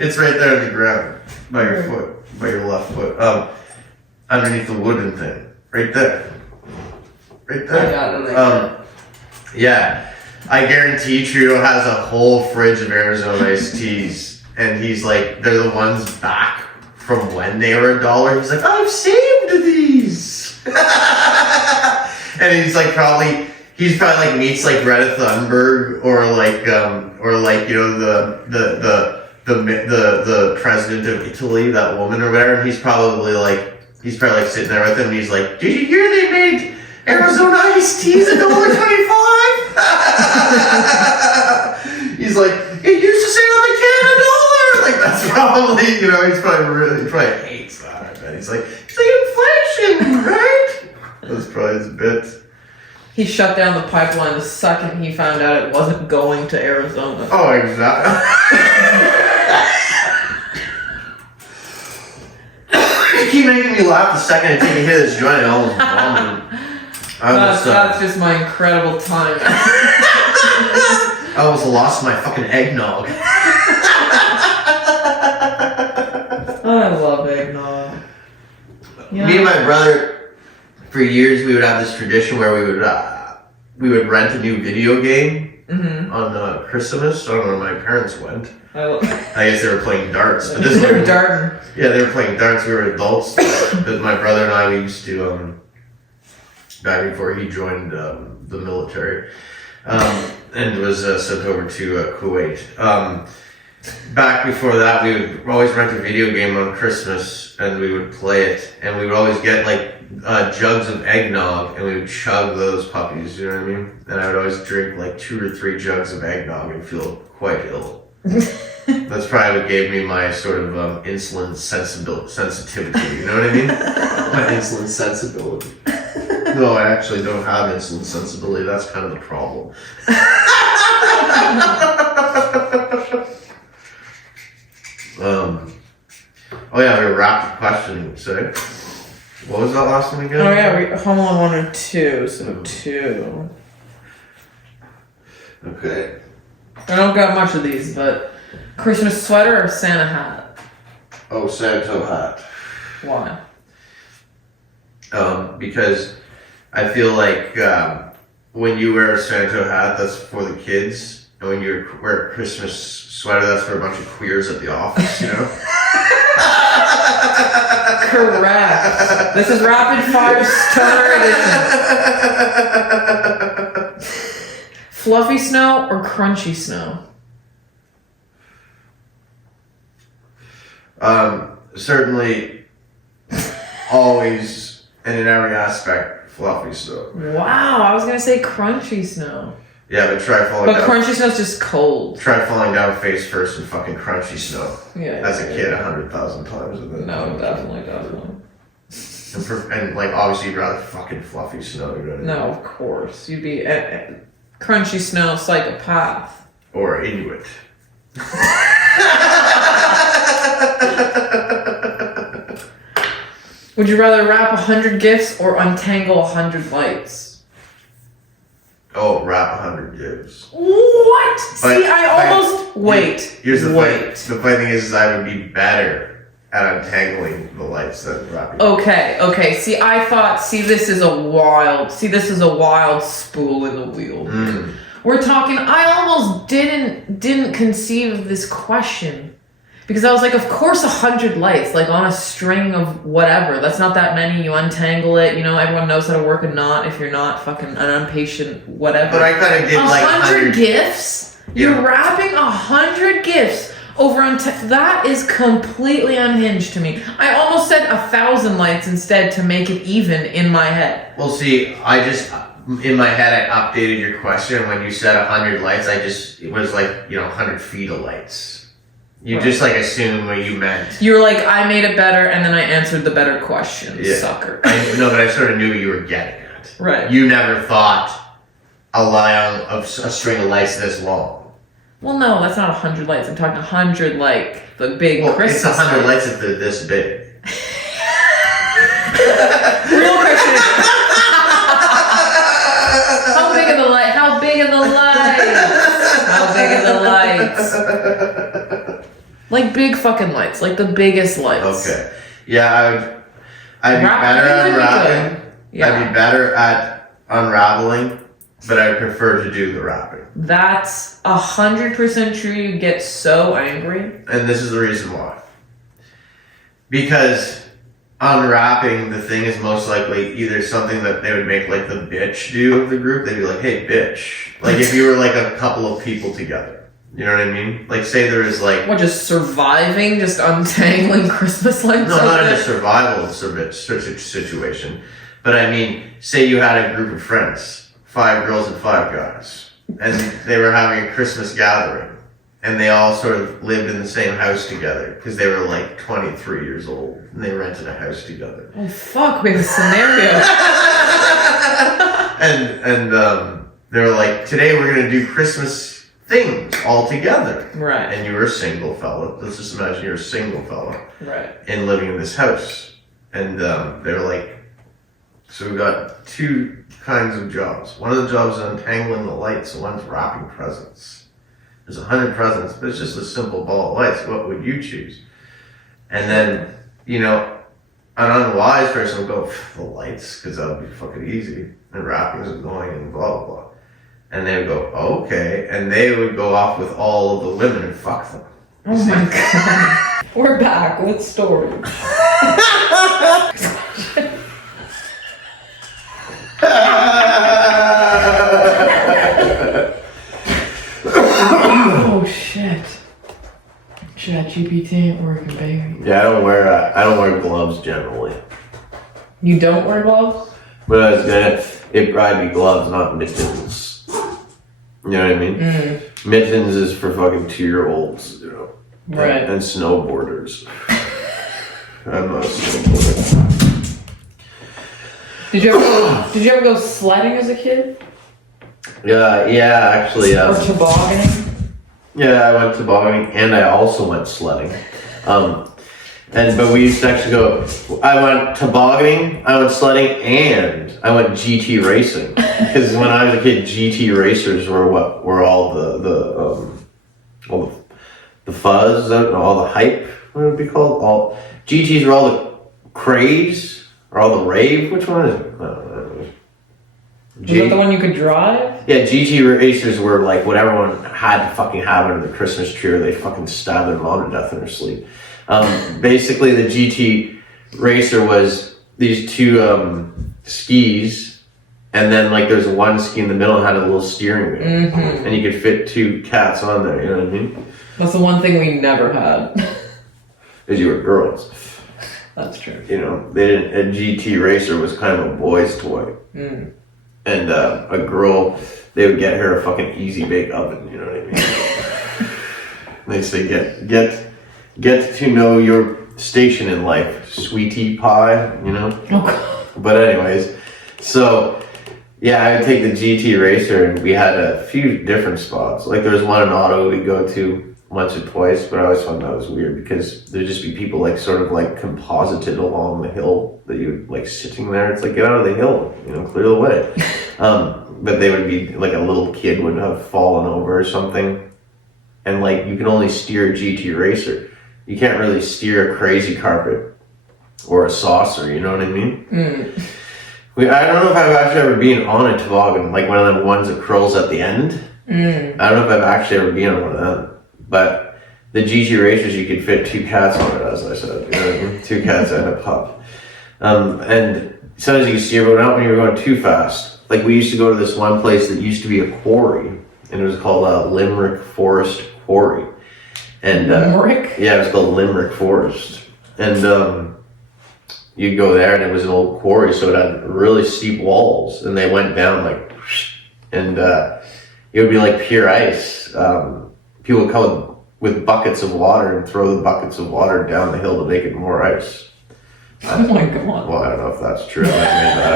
It's right there on the ground by your foot, by your left foot, underneath the wooden thing, right there. Right there. I got it. Yeah, I guarantee Trudeau has a whole fridge of Arizona iced teas, and he's like, they're the ones back from when they were $1. He's like, I've saved these, and he's probably like meets like Greta Thunberg or the president of Italy, that woman or whatever, and he's probably sitting there with him, and he's like, did you hear they made Arizona iced teas $1.25? He's like, it used to say on the can $1. Like that's probably, he's probably hates that. I bet he's like inflation, right? That's probably his bit. He shut down the pipeline the second he found out it wasn't going to Arizona. Oh, exactly. You keep making me laugh the second I take a hit of this joint. I almost vomited. That's just my incredible time. I almost lost my fucking eggnog. I love eggnog. Me and my brother, for years, we would have this tradition where we would rent a new video game on Christmas. I don't know where my parents went. I guess they were playing darts. But they were darting. Yeah, they were playing darts. We were adults. But my brother and I, we used to, back before he joined the military, and was sent over to Kuwait. Back before that, we would always rent a video game on Christmas, and we would play it, and we would always get jugs of eggnog, and we would chug those puppies, you know what I mean? And I would always drink 2 or 3 jugs of eggnog and feel quite ill. That's probably what gave me my sort of insulin sensitivity, you know what I mean? My insulin sensibility. No, I actually don't have insulin sensibility. That's kind of the problem. Oh yeah, we were rapid questioning, say. What was that last one again? Oh yeah, Home Alone 1 and 2, so 2. Okay. I don't got much of these, but Christmas sweater or Santa hat? Oh, Santa hat. Why? Because I feel like when you wear a Santa hat, that's for the kids, and when you wear a Christmas sweater, that's for a bunch of queers at the office, you know? Correct. This is Rapid Fire Stoner Edition. Fluffy snow or crunchy snow? Certainly, always, and in every aspect, fluffy snow. Wow, I was gonna say crunchy snow. Yeah, but try falling But down. crunchy snow's just cold. Try falling down face first in fucking crunchy snow. Yeah. As a kid, 100,000 times. No, definitely. And obviously, you'd rather fucking fluffy snow. You know what I mean? No, of course. You'd be crunchy snow psychopath. Or Inuit. Would you rather wrap 100 gifts or untangle 100 lights? Oh, wrap 100 gifts. What? See, I almost... Wait. Here's the funny thing is I would be better at untangling the lights than wrapping. Okay. See, this is a wild spool in the wheel. We're talking, I almost didn't conceive of this question. Because I was like, of course 100 lights, on a string of whatever. That's not that many. You untangle it. Everyone knows how to work a knot if you're not fucking an impatient whatever. But I kind of did 100 gifts? Yeah. You're wrapping 100 gifts over that is completely unhinged to me. I almost said 1,000 lights instead to make it even in my head. Well, see, in my head, I updated your question. When you said 100 lights, it was 100 feet of lights. You just assumed what you meant. You were like, I made it better, and then I answered the better question, sucker. No, but I sort of knew what you were getting at. Right. You never thought a string of lights this long. Well, no, that's not 100 lights. I'm talking 100 the big Christmas. It's 100 lights if they're this big. Real question is, how big are the lights? How big are the lights? Big fucking lights, the biggest lights. Okay. Yeah, I'd be better at unwrapping. Yeah. I'd be better at unraveling, but I prefer to do the wrapping. That's 100% true. You get so angry. And this is the reason why. Because unwrapping the thing is most likely either something that they would make the bitch do of the group. They'd be like, hey, bitch. If you were a couple of people together. You know what I mean? Say there is What, just surviving? Just untangling Christmas lights? No, not in a survival situation. But I mean, say you had a group of friends, 5 girls and 5 guys. and they were having a Christmas gathering, and they all sort of lived in the same house together because they were like 23 years old, and they rented a house together. Oh fuck, we have a scenario. and they were like, today we're gonna do Christmas things all together. Right. And you were a single fella. Let's just imagine you're a single fella. Right. And living in this house. And they were like, so we got two kinds of jobs. One of the jobs is untangling the lights, and one's wrapping presents. There's 100 presents, but it's just a simple ball of lights. What would you choose? And then, you know, an unwise person would go, the lights, because that would be fucking easy. And wrapping's annoying and blah, blah, blah. And they would go, okay. And they would go off with all of the women and fuck them. Oh my god. We're back with stories. Oh shit. ChatGPT ain't working, baby. Yeah, I don't wear gloves generally. You don't wear gloves? But I was gonna, it'd probably be gloves, not mittens. You know what I mean? Mm. Mittens is for fucking 2-year-olds, you know. Right. And snowboarders. I'm not a snowboarder. Did you ever go sledding as a kid? Yeah, actually. Or tobogganing? Yeah, I went tobogganing and I also went sledding. But we used to actually go, I went tobogganing, I went sledding, and I went GT racing. Because when I was a kid, GT racers were all the fuzz, all the hype, what would it be called? All GTs were all the craze, or all the rave, which one is it? I don't know. Was that the one you could drive? Yeah, GT racers were like what everyone had to fucking have under the Christmas tree, or they fucking stabbed their mom to death in her sleep. Basically, the GT racer was these two skis, and then like there's one ski in the middle and had a little steering wheel, and you could fit 2 cats on there. You know what I mean? That's the one thing we never had. Because you were girls. That's true. You know, they didn't. A GT racer was kind of a boy's toy, and a girl, they would get her a fucking easy bake oven. You know what I mean? They say get to know your station in life, sweetie pie, you know? Oh. But anyways, so yeah, I would take the GT racer and we had a few different spots. Like there was one in Ottawa we'd go to once or twice, but I always found that was weird because there'd just be people like sort of like composited along the hill that you like sitting there. It's like, get out of the hill, you know, clear the way. But they would be like a little kid would have fallen over or something. And like, you can only steer a GT racer. You can't really steer a crazy carpet or a saucer, you know what I mean? I don't know if I've actually ever been on a toboggan, like one of them ones that curls at the end. I don't know if I've actually ever been on one of them. But the GT racers, you could fit 2 cats on it, as I said. You know what I mean? 2 cats and a pup. And sometimes you could steer, but not when you were going too fast. Like we used to go to this one place that used to be a quarry, and it was called Limerick Forest Quarry. And Limerick? Yeah, it was called Limerick Forest. And you'd go there, and it was an old quarry, so it had really steep walls, and they went down like, and it would be like pure ice. People would come with buckets of water and throw the buckets of water down the hill to make it more ice. Oh my god. Well, I don't know if that's true. I made that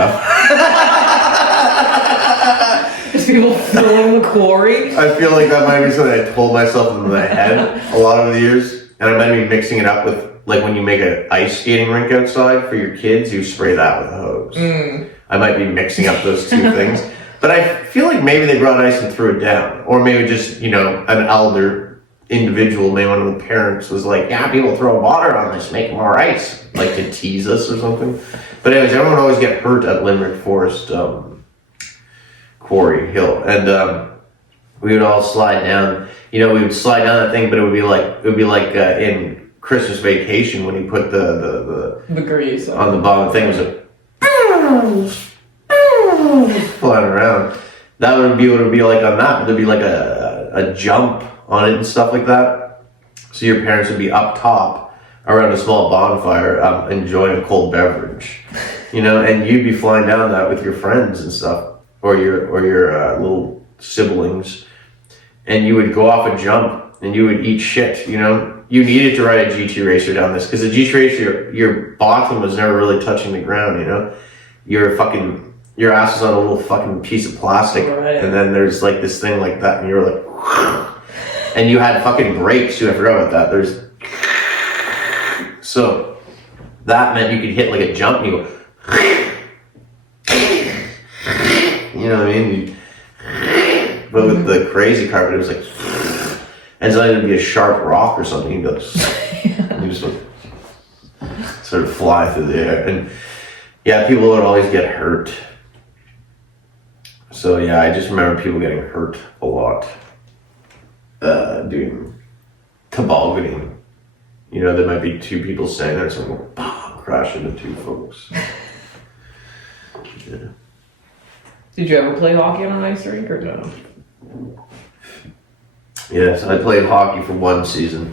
up. Just people filling the quarry? I feel like that might be something I told myself in my head a lot of the years. And I might be mixing it up with, like when you make an ice skating rink outside for your kids, you spray that with a hose. I might be mixing up those 2 things. But I feel like maybe they brought ice and threw it down. Or maybe just, you know, an elder individual, maybe one of the parents was like, yeah, people throw water on this, make more ice. Like to tease us or something. But anyways, everyone would always get hurt at Limerick Forest Quarry Hill. And we would all slide down. You know, we would slide down that thing, but it would be like in Christmas Vacation when he put the grease on the bottom thing. It was a flying around. That would be what it would be like on that. There'd be like a jump on it and stuff like that. So your parents would be up top around a small bonfire, enjoying a cold beverage, you know, and you'd be flying down that with your friends and stuff, or your little siblings, and you would go off a jump and you would eat shit, you know? You needed to ride a GT racer down this, because the GT racer, your bottom was never really touching the ground, you know? Your ass was on a little fucking piece of plastic, Right. and then there's like this thing like that, and you were like, and you had fucking brakes too, I forgot about that. So that meant you could hit like a jump and you go, you know what I mean? But with the crazy carpet, it was like, and so then it'd be a sharp rock or something, you'd go, you just would sort of fly through the air. And yeah, people would always get hurt. So yeah, I just remember people getting hurt a lot doing tobogganing. You know, there might be two people standing there, someone will crash into two folks. Yeah. Did you ever play hockey on an ice rink or no? Yes, I played hockey for one season.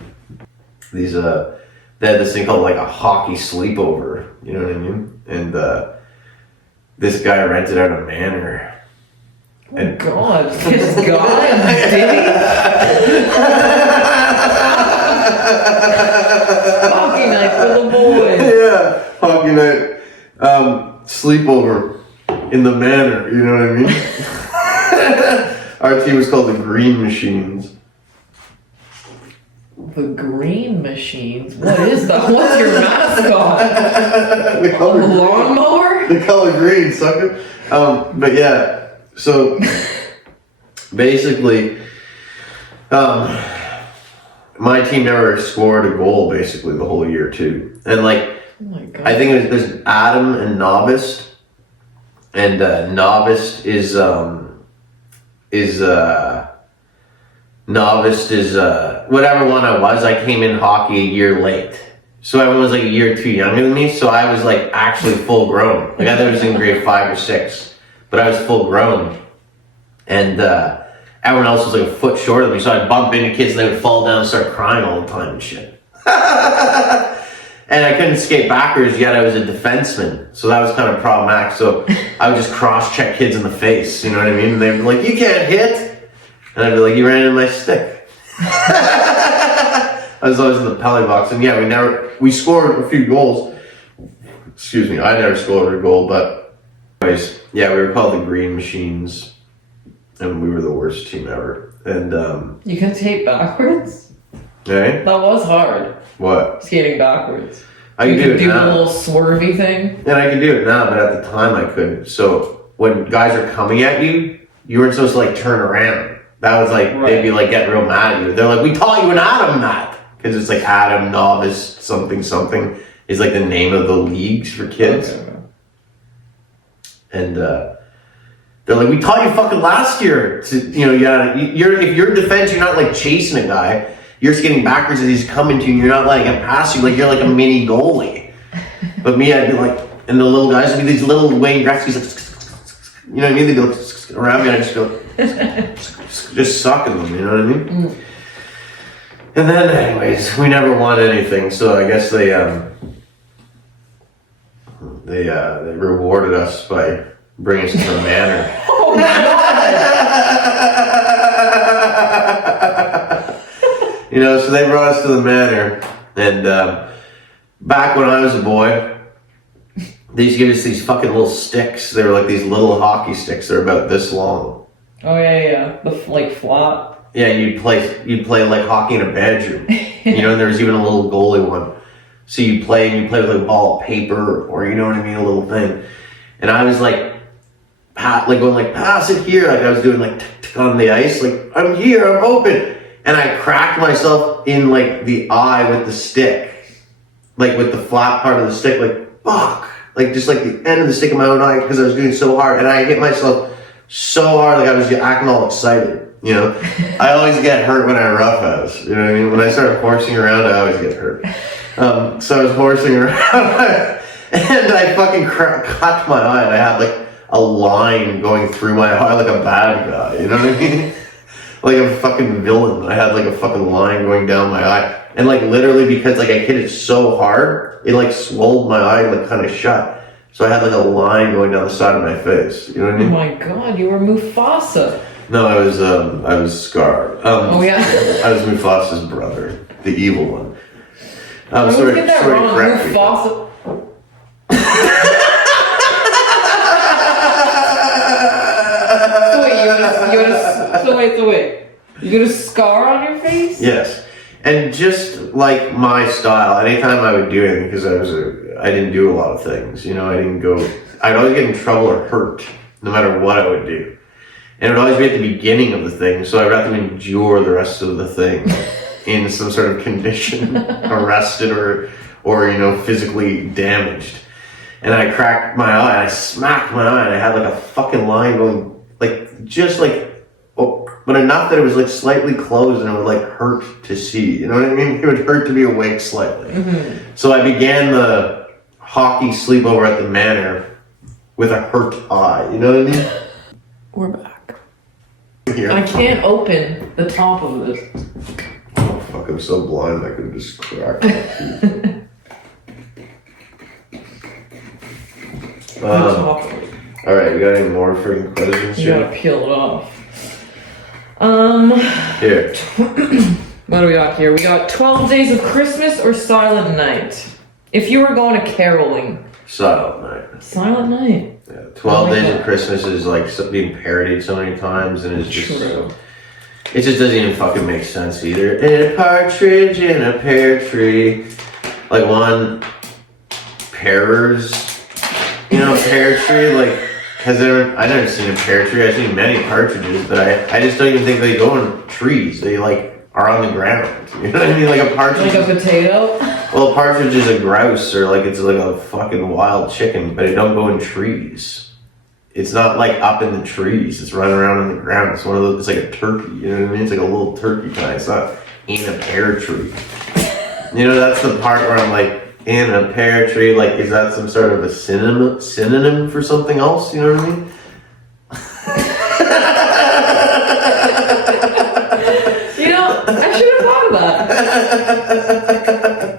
They had this thing called like a hockey sleepover, you know what I mean? And this guy rented out a manor. Oh God, this guy, did he? Hockey night for the boys. Yeah, hockey night. Sleepover in the manor, you know what I mean? Our team was called the Green Machines. The Green Machines? What is that? What's your mascot? The A color lawnmower? The color green, sucker. But yeah, so basically, my team never scored a goal basically the whole year too. And like, Oh my God. I think there's Adam and Novice, and Novice is whatever one I was. I came in hockey a year late, so everyone was like a year too younger than me. So I was like actually full grown. Like I thought I was in grade 5 or 6, but I was full grown, and everyone else was like a foot shorter than me. So I'd bump into kids and they would fall down and start crying all the time and shit. And I couldn't skate backwards, yet I was a defenseman. So that was kind of problematic. So I would just cross-check kids in the face, you know what I mean? And they'd be like, you can't hit. And I'd be like, you ran into my stick. I was always in the penalty box. And yeah, we scored a few goals. Excuse me, I never scored a goal, but anyways, yeah, we were called the Green Machines. And we were the worst team ever. And, You can skate backwards? hey? That was hard, What? skating backwards. I can You do could it do now. the little swervy thing. And I can do it now, but at the time I couldn't. So when guys are coming at you, you weren't supposed to like turn around. That was like, they'd be like getting real mad at you. They're like, we taught you an Adam that. Because it's like Adam, Novice, something is like the name of the leagues for kids. Okay. And they're like, we taught you fucking last year. To, you know, if you're defense, you're not like chasing a guy. You're skating backwards as he's coming to you. You're not letting him pass you. Like you're like a mini goalie. But me, I'd be like, and the little guys would be these little Wayne Gretzky's like, you know what I mean? They'd be like around me, and I just go, just sucking them. You know what I mean? Mm. And then, anyways, we never won anything. So I guess they rewarded us by bringing us to the manor. Oh God! You know, so they brought us to the manor, and back when I was a boy, they used to give us these fucking little sticks. They were like these little hockey sticks. They're about this long. Oh yeah. The like flat. Yeah, you'd play like hockey in a bedroom. You know, and there was even a little goalie one. So you play with like a ball of paper, or you know what I mean, a little thing. And I was like going like, pass it here. Like I was doing like tick on the ice, like I'm here, I'm open. And I cracked myself in like the eye with the stick, like with the flat part of the stick, like fuck, like just like the end of the stick of my own eye because I was doing so hard, and I hit myself so hard, like I was acting all excited. You know, I always get hurt when I roughhouse. You know what I mean? When I start horsing around, I always get hurt. So I was horsing around, and I fucking cut my eye, and I had like a line going through my eye, like a bad guy. You know what I mean? Like a fucking villain. I had like a fucking line going down my eye. And like literally because like I hit it so hard, it like swelled my eye like kind of shut. So I had like a line going down the side of my face. You know what I Oh mean? my God! You were Mufasa. No, I was Scar. Oh yeah. I was Mufasa's brother, the evil one. I always get that sorry to wrong. correct you. Mufasa. So wait. You got a scar on your face? Yes, and just like my style, anytime I would do anything, because I didn't do a lot of things. You know, I'd always get in trouble or hurt, no matter what I would do. And it would always be at the beginning of the thing, so I'd have to endure the rest of the thing in some sort of condition, arrested or you know, physically damaged. And I cracked my eye, and I smacked my eye, and I had like a fucking line going, like, just like, but enough that it was like slightly closed and it would like hurt to see. You know what I mean? It would hurt to be awake slightly. Mm-hmm. So I began the hockey sleepover at the manor with a hurt eye. You know what I mean? We're back. Here. I can't open the top of this. Oh fuck, I'm so blind I could just crack my teeth. Alright, you got any more freaking questions? You gotta peel it off. Here. What do we got here? We got 12 Days of Christmas or Silent Night? If you were going to caroling. Silent Night. Silent Night. Yeah, 12 Days of Christmas is like being parodied so many times, and it's just true. It just doesn't even fucking make sense either. In a partridge in a pear tree. Like one pears, you know, pear tree, like, I've never seen a pear tree. I've seen many partridges, but I just don't even think they go in trees. They like are on the ground. You know what I mean? Like a partridge. Like a potato? Well, a partridge is a grouse, or like it's like a fucking wild chicken, but it don't go in trees. It's not like up in the trees. It's running around on the ground. It's one of those. It's like a turkey. You know what I mean? It's like a little turkey kind. It's not in a pear tree. You know, that's the part where I'm like, in a pear tree, like, is that some sort of a synonym for something else? You know what I mean? You know, I should have thought of that.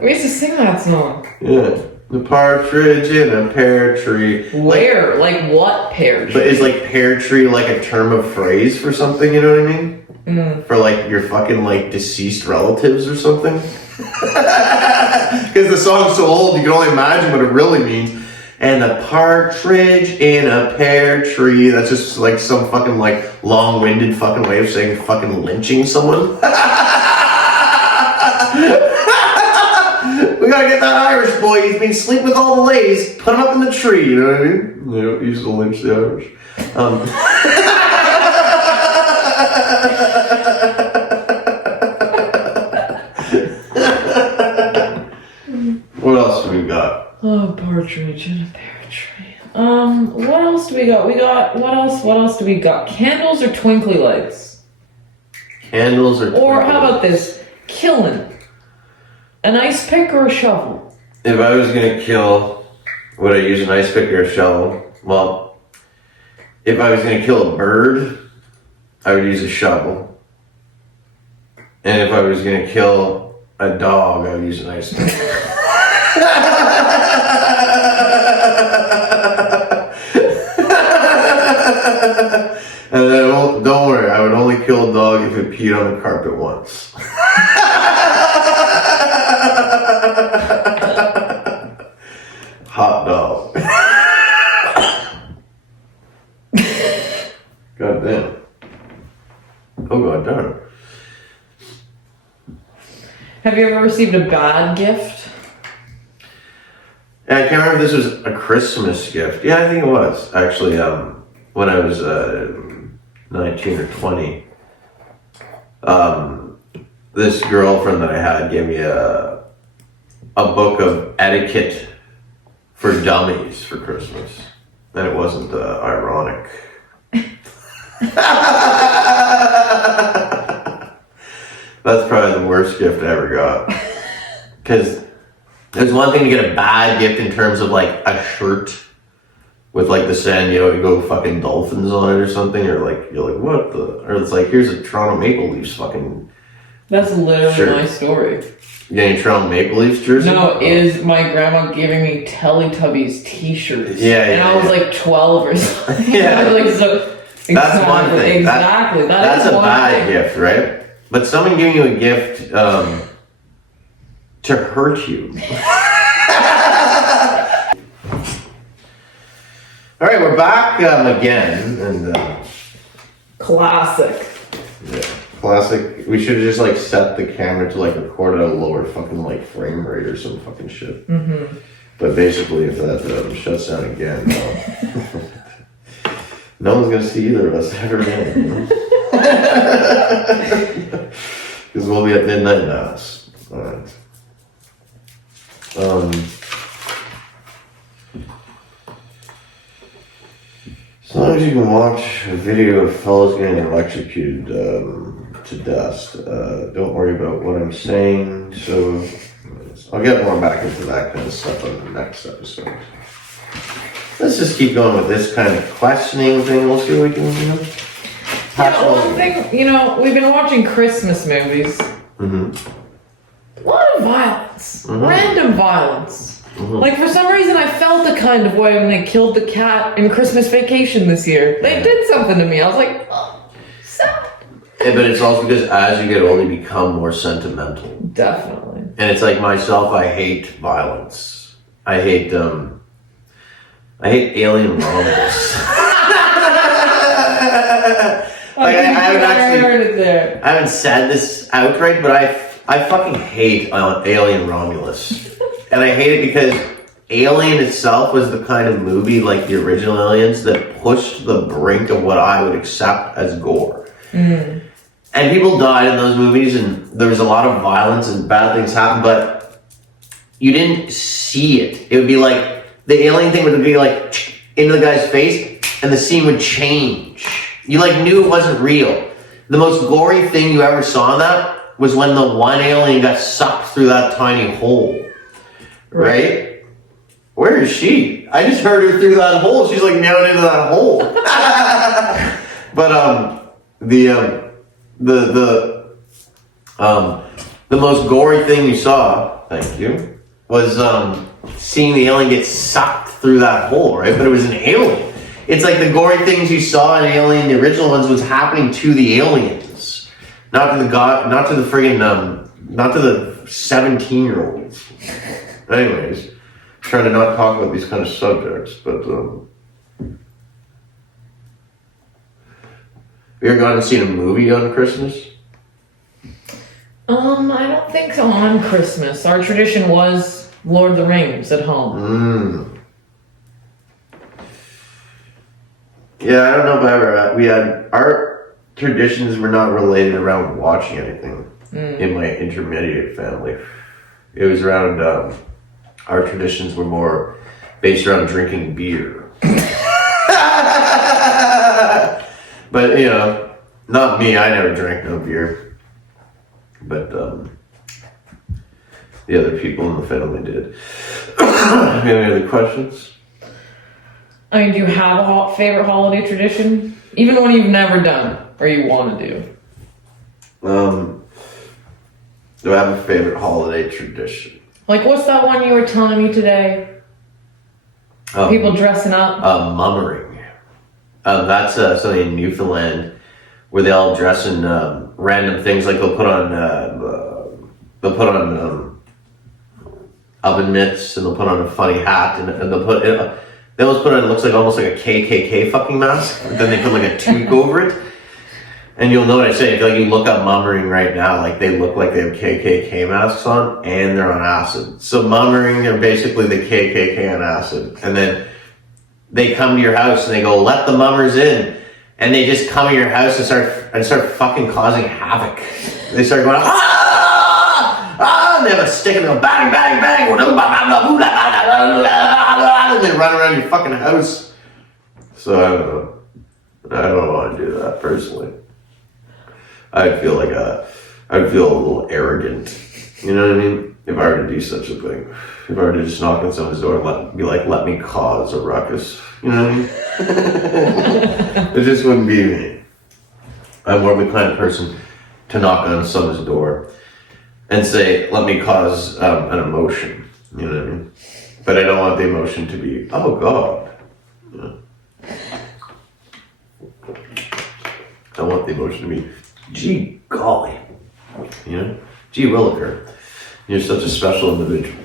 We used to sing that song. Yeah. The partridge in a pear tree. Where? Like what pear tree? But is like pear tree like a term of phrase for something, you know what I mean? Mm. For like your fucking like deceased relatives or something? Because the song's so old, you can only imagine what it really means. And a partridge in a pear tree. That's just like some fucking like long-winded fucking way of saying fucking lynching someone. We gotta get that Irish boy. He's been sleeping with all the ladies. Put him up in the tree. You know what I mean? You know, he used to lynch the Irish. What else do we got? Oh, partridge in a pear tree. What else do we got? What else do we got? Candles or twinkly lights? Candles or Or how about this? Killing. An ice pick or a shovel? If I was gonna kill, would I use an ice pick or a shovel? Well, if I was gonna kill a bird, I would use a shovel. And if I was gonna kill a dog, I would use an ice pick. And then, don't worry, I would only kill a dog if it peed on the carpet once. Hot dog. God damn. Oh god damn. Have you ever received a bad gift? I can't remember if this was a Christmas gift. Yeah, I think it was. Actually, when I was 19 or 20, this girlfriend that I had gave me a book of etiquette for dummies for Christmas. And it wasn't ironic. That's probably the worst gift I ever got. Because there's one thing to get a bad gift in terms of like a shirt with like the San Diego fucking Dolphins on it or something, or like you're like what the, or it's like here's a Toronto Maple Leafs fucking. That's literally shirt. my story. You got any Toronto Maple Leafs jersey? No, is my grandma giving me Teletubbies t-shirts. Yeah, and I was like 12 or something. Yeah. Like, so That's one thing. Exactly. That's a bad gift, right? But someone giving you a gift to hurt you. All right, we're back again, and Classic. yeah, classic. We should have just like set the camera to like record at a lower fucking like frame rate or some fucking shit. Mm-hmm. But basically, if that shuts down again, no one's gonna see either of us ever again. Because we'll be at midnight mass. All right. As long as you can watch a video of fellas getting electrocuted to dust, don't worry about what I'm saying. So I'll get more back into that kind of stuff on the next episode. Let's just keep going with this kind of questioning thing. We'll see what we can, One thing, we've been watching Christmas movies. Mm-hmm. A lot of violence. Mm-hmm. Random violence. Mm-hmm. Like, for some reason, I felt a kind of way when they killed the cat in Christmas Vacation this year. They did something to me. I was like, oh, sad. Yeah, but it's also because as you get older, you become more sentimental. Definitely. And it's like myself, I hate violence. I hate alien romance. Like, I haven't said this outright, but I fucking hate Alien Romulus. And I hate it because Alien itself was the kind of movie, like the original Aliens, that pushed the brink of what I would accept as gore. Mm. And people died in those movies, and there was a lot of violence and bad things happened, but you didn't see it. It would be like, the alien thing would be like, into the guy's face, and the scene would change. You like knew it wasn't real. The most gory thing you ever saw in that was when the one alien got sucked through that tiny hole. Right? Where is she? I just heard her through that hole. She's like down into that hole. But the most gory thing you saw, thank you, was seeing the alien get sucked through that hole, right? But it was an alien. It's like the gory things you saw in Alien, the original ones, was happening to the aliens, not to the 17-year-olds. Anyways, trying to not talk about these kind of subjects, but have you ever gone and seen a movie on Christmas? I don't think so on Christmas. Our tradition was Lord of the Rings at home. Yeah, I don't know if I ever. We had our traditions were not related around watching anything in my intermediate family. It was around. Our traditions were more based around drinking beer. But not me. I never drank no beer. But the other people in the family did. Any other questions? I mean, do you have a favorite holiday tradition? Even one you've never done or you want to do? Do I have a favorite holiday tradition? Like, what's that one you were telling me today? People dressing up? Mummering. That's something in Newfoundland where they all dress in random things. Like they'll put on oven mitts, and they'll put on a funny hat, and they'll put it. They always put on, it looks like almost like a KKK fucking mask, but then they put like a toque over it. And you'll know what I say. If you look up mummering right now, like they look like they have KKK masks on, and they're on acid. So mummering are basically the KKK on acid. And then they come to your house and they go, "Let the mummers in," and they just come to your house and start fucking causing havoc. They start going, and they have a stick and they go bang, bang, bang, and they run around your fucking house. So I don't know. I don't want to do that personally. I'd feel a little arrogant. You know what I mean? If I were to do such a thing. If I were to just knock on someone's door and let me cause a ruckus. You know what I mean? It just wouldn't be me. I'm more of the kind of person to knock on someone's door and say, let me cause an emotion. You know what I mean? But I don't want the emotion to be, oh God. You know? want the emotion to be, gee golly, you know, gee williker, you're such a special individual.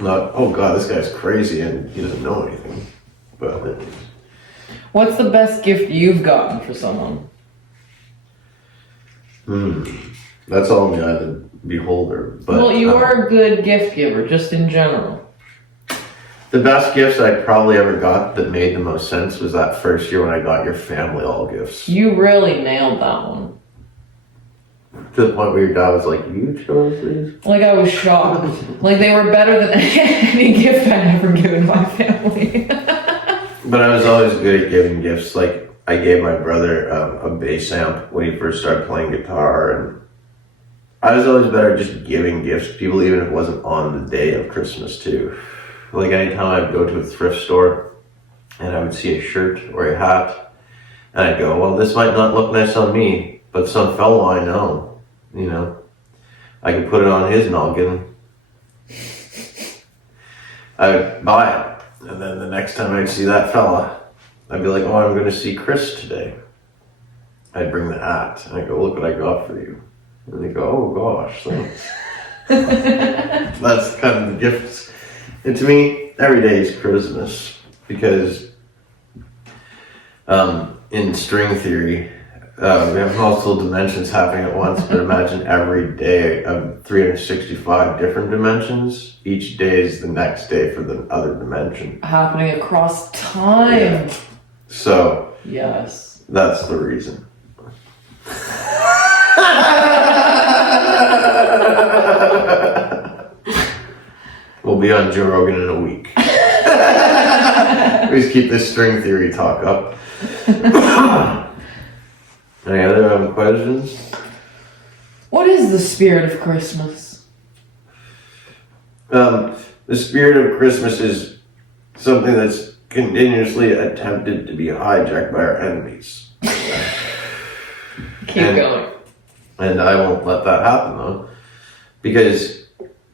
Not, oh God, this guy's crazy and he doesn't know anything. But What's the best gift you've gotten for someone? that's all in the eye of the beholder. But Well, you are a good gift giver, just in general. the best gifts I probably ever got that made the most sense was that first year when I got your family all gifts. You really nailed that one. To the point where your dad was like, you chose these? Like, I was shocked. Like, they were better than any gift I'd ever given my family. But I was always good at giving gifts. Like, I gave my brother a bass amp when he first started playing guitar, and I was always better at just giving gifts to people, even if it wasn't on the day of Christmas, too. Like, anytime I'd go to a thrift store, and I would see a shirt or a hat, and I'd go, well, this might not look nice on me, but some fellow I know, you know, I could put it on his noggin. I would buy it. And then the next time I'd see that fella, I'd be like, oh, I'm going to see Chris today. I'd bring the hat. And I'd go, look what I got for you. And they'd go, oh gosh, thanks. That's kind of the gifts. And to me, every day is Christmas. Because in string theory, we have multiple dimensions happening at once, but imagine every day of 365 different dimensions. Each day is the next day for the other dimension. Happening across time. Yeah. So, Yes. that's the reason. We'll be on Joe Rogan in a week. Please keep this string theory talk up. Any other questions? What is the spirit of Christmas? The spirit of Christmas is something that's continuously attempted to be hijacked by our enemies. Keep going. And I won't let that happen, though. Because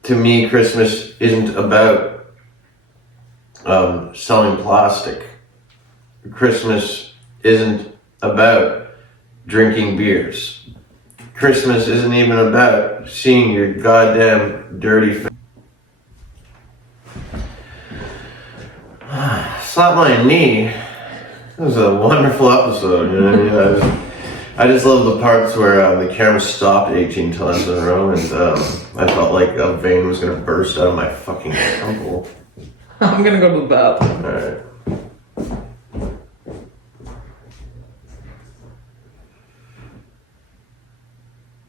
to me, Christmas isn't about selling plastic. Christmas isn't about drinking beers. Christmas isn't even about seeing your goddamn dirty face. Slap my knee. It was a wonderful episode. You know what I mean? I just love the parts where the camera stopped 18 times in a row, and I felt like a vein was gonna burst out of my fucking temple. I'm gonna go to the bathroom. Alright.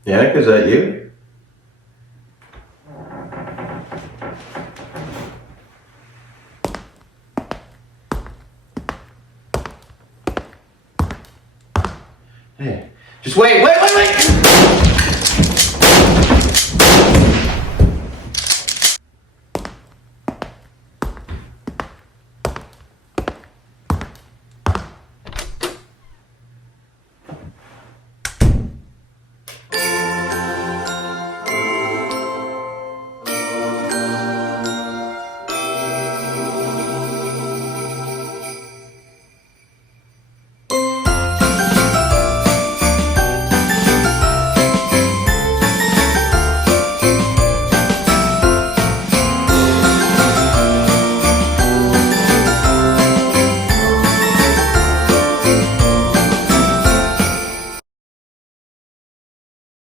Yaneka, is that you? Hey, just wait!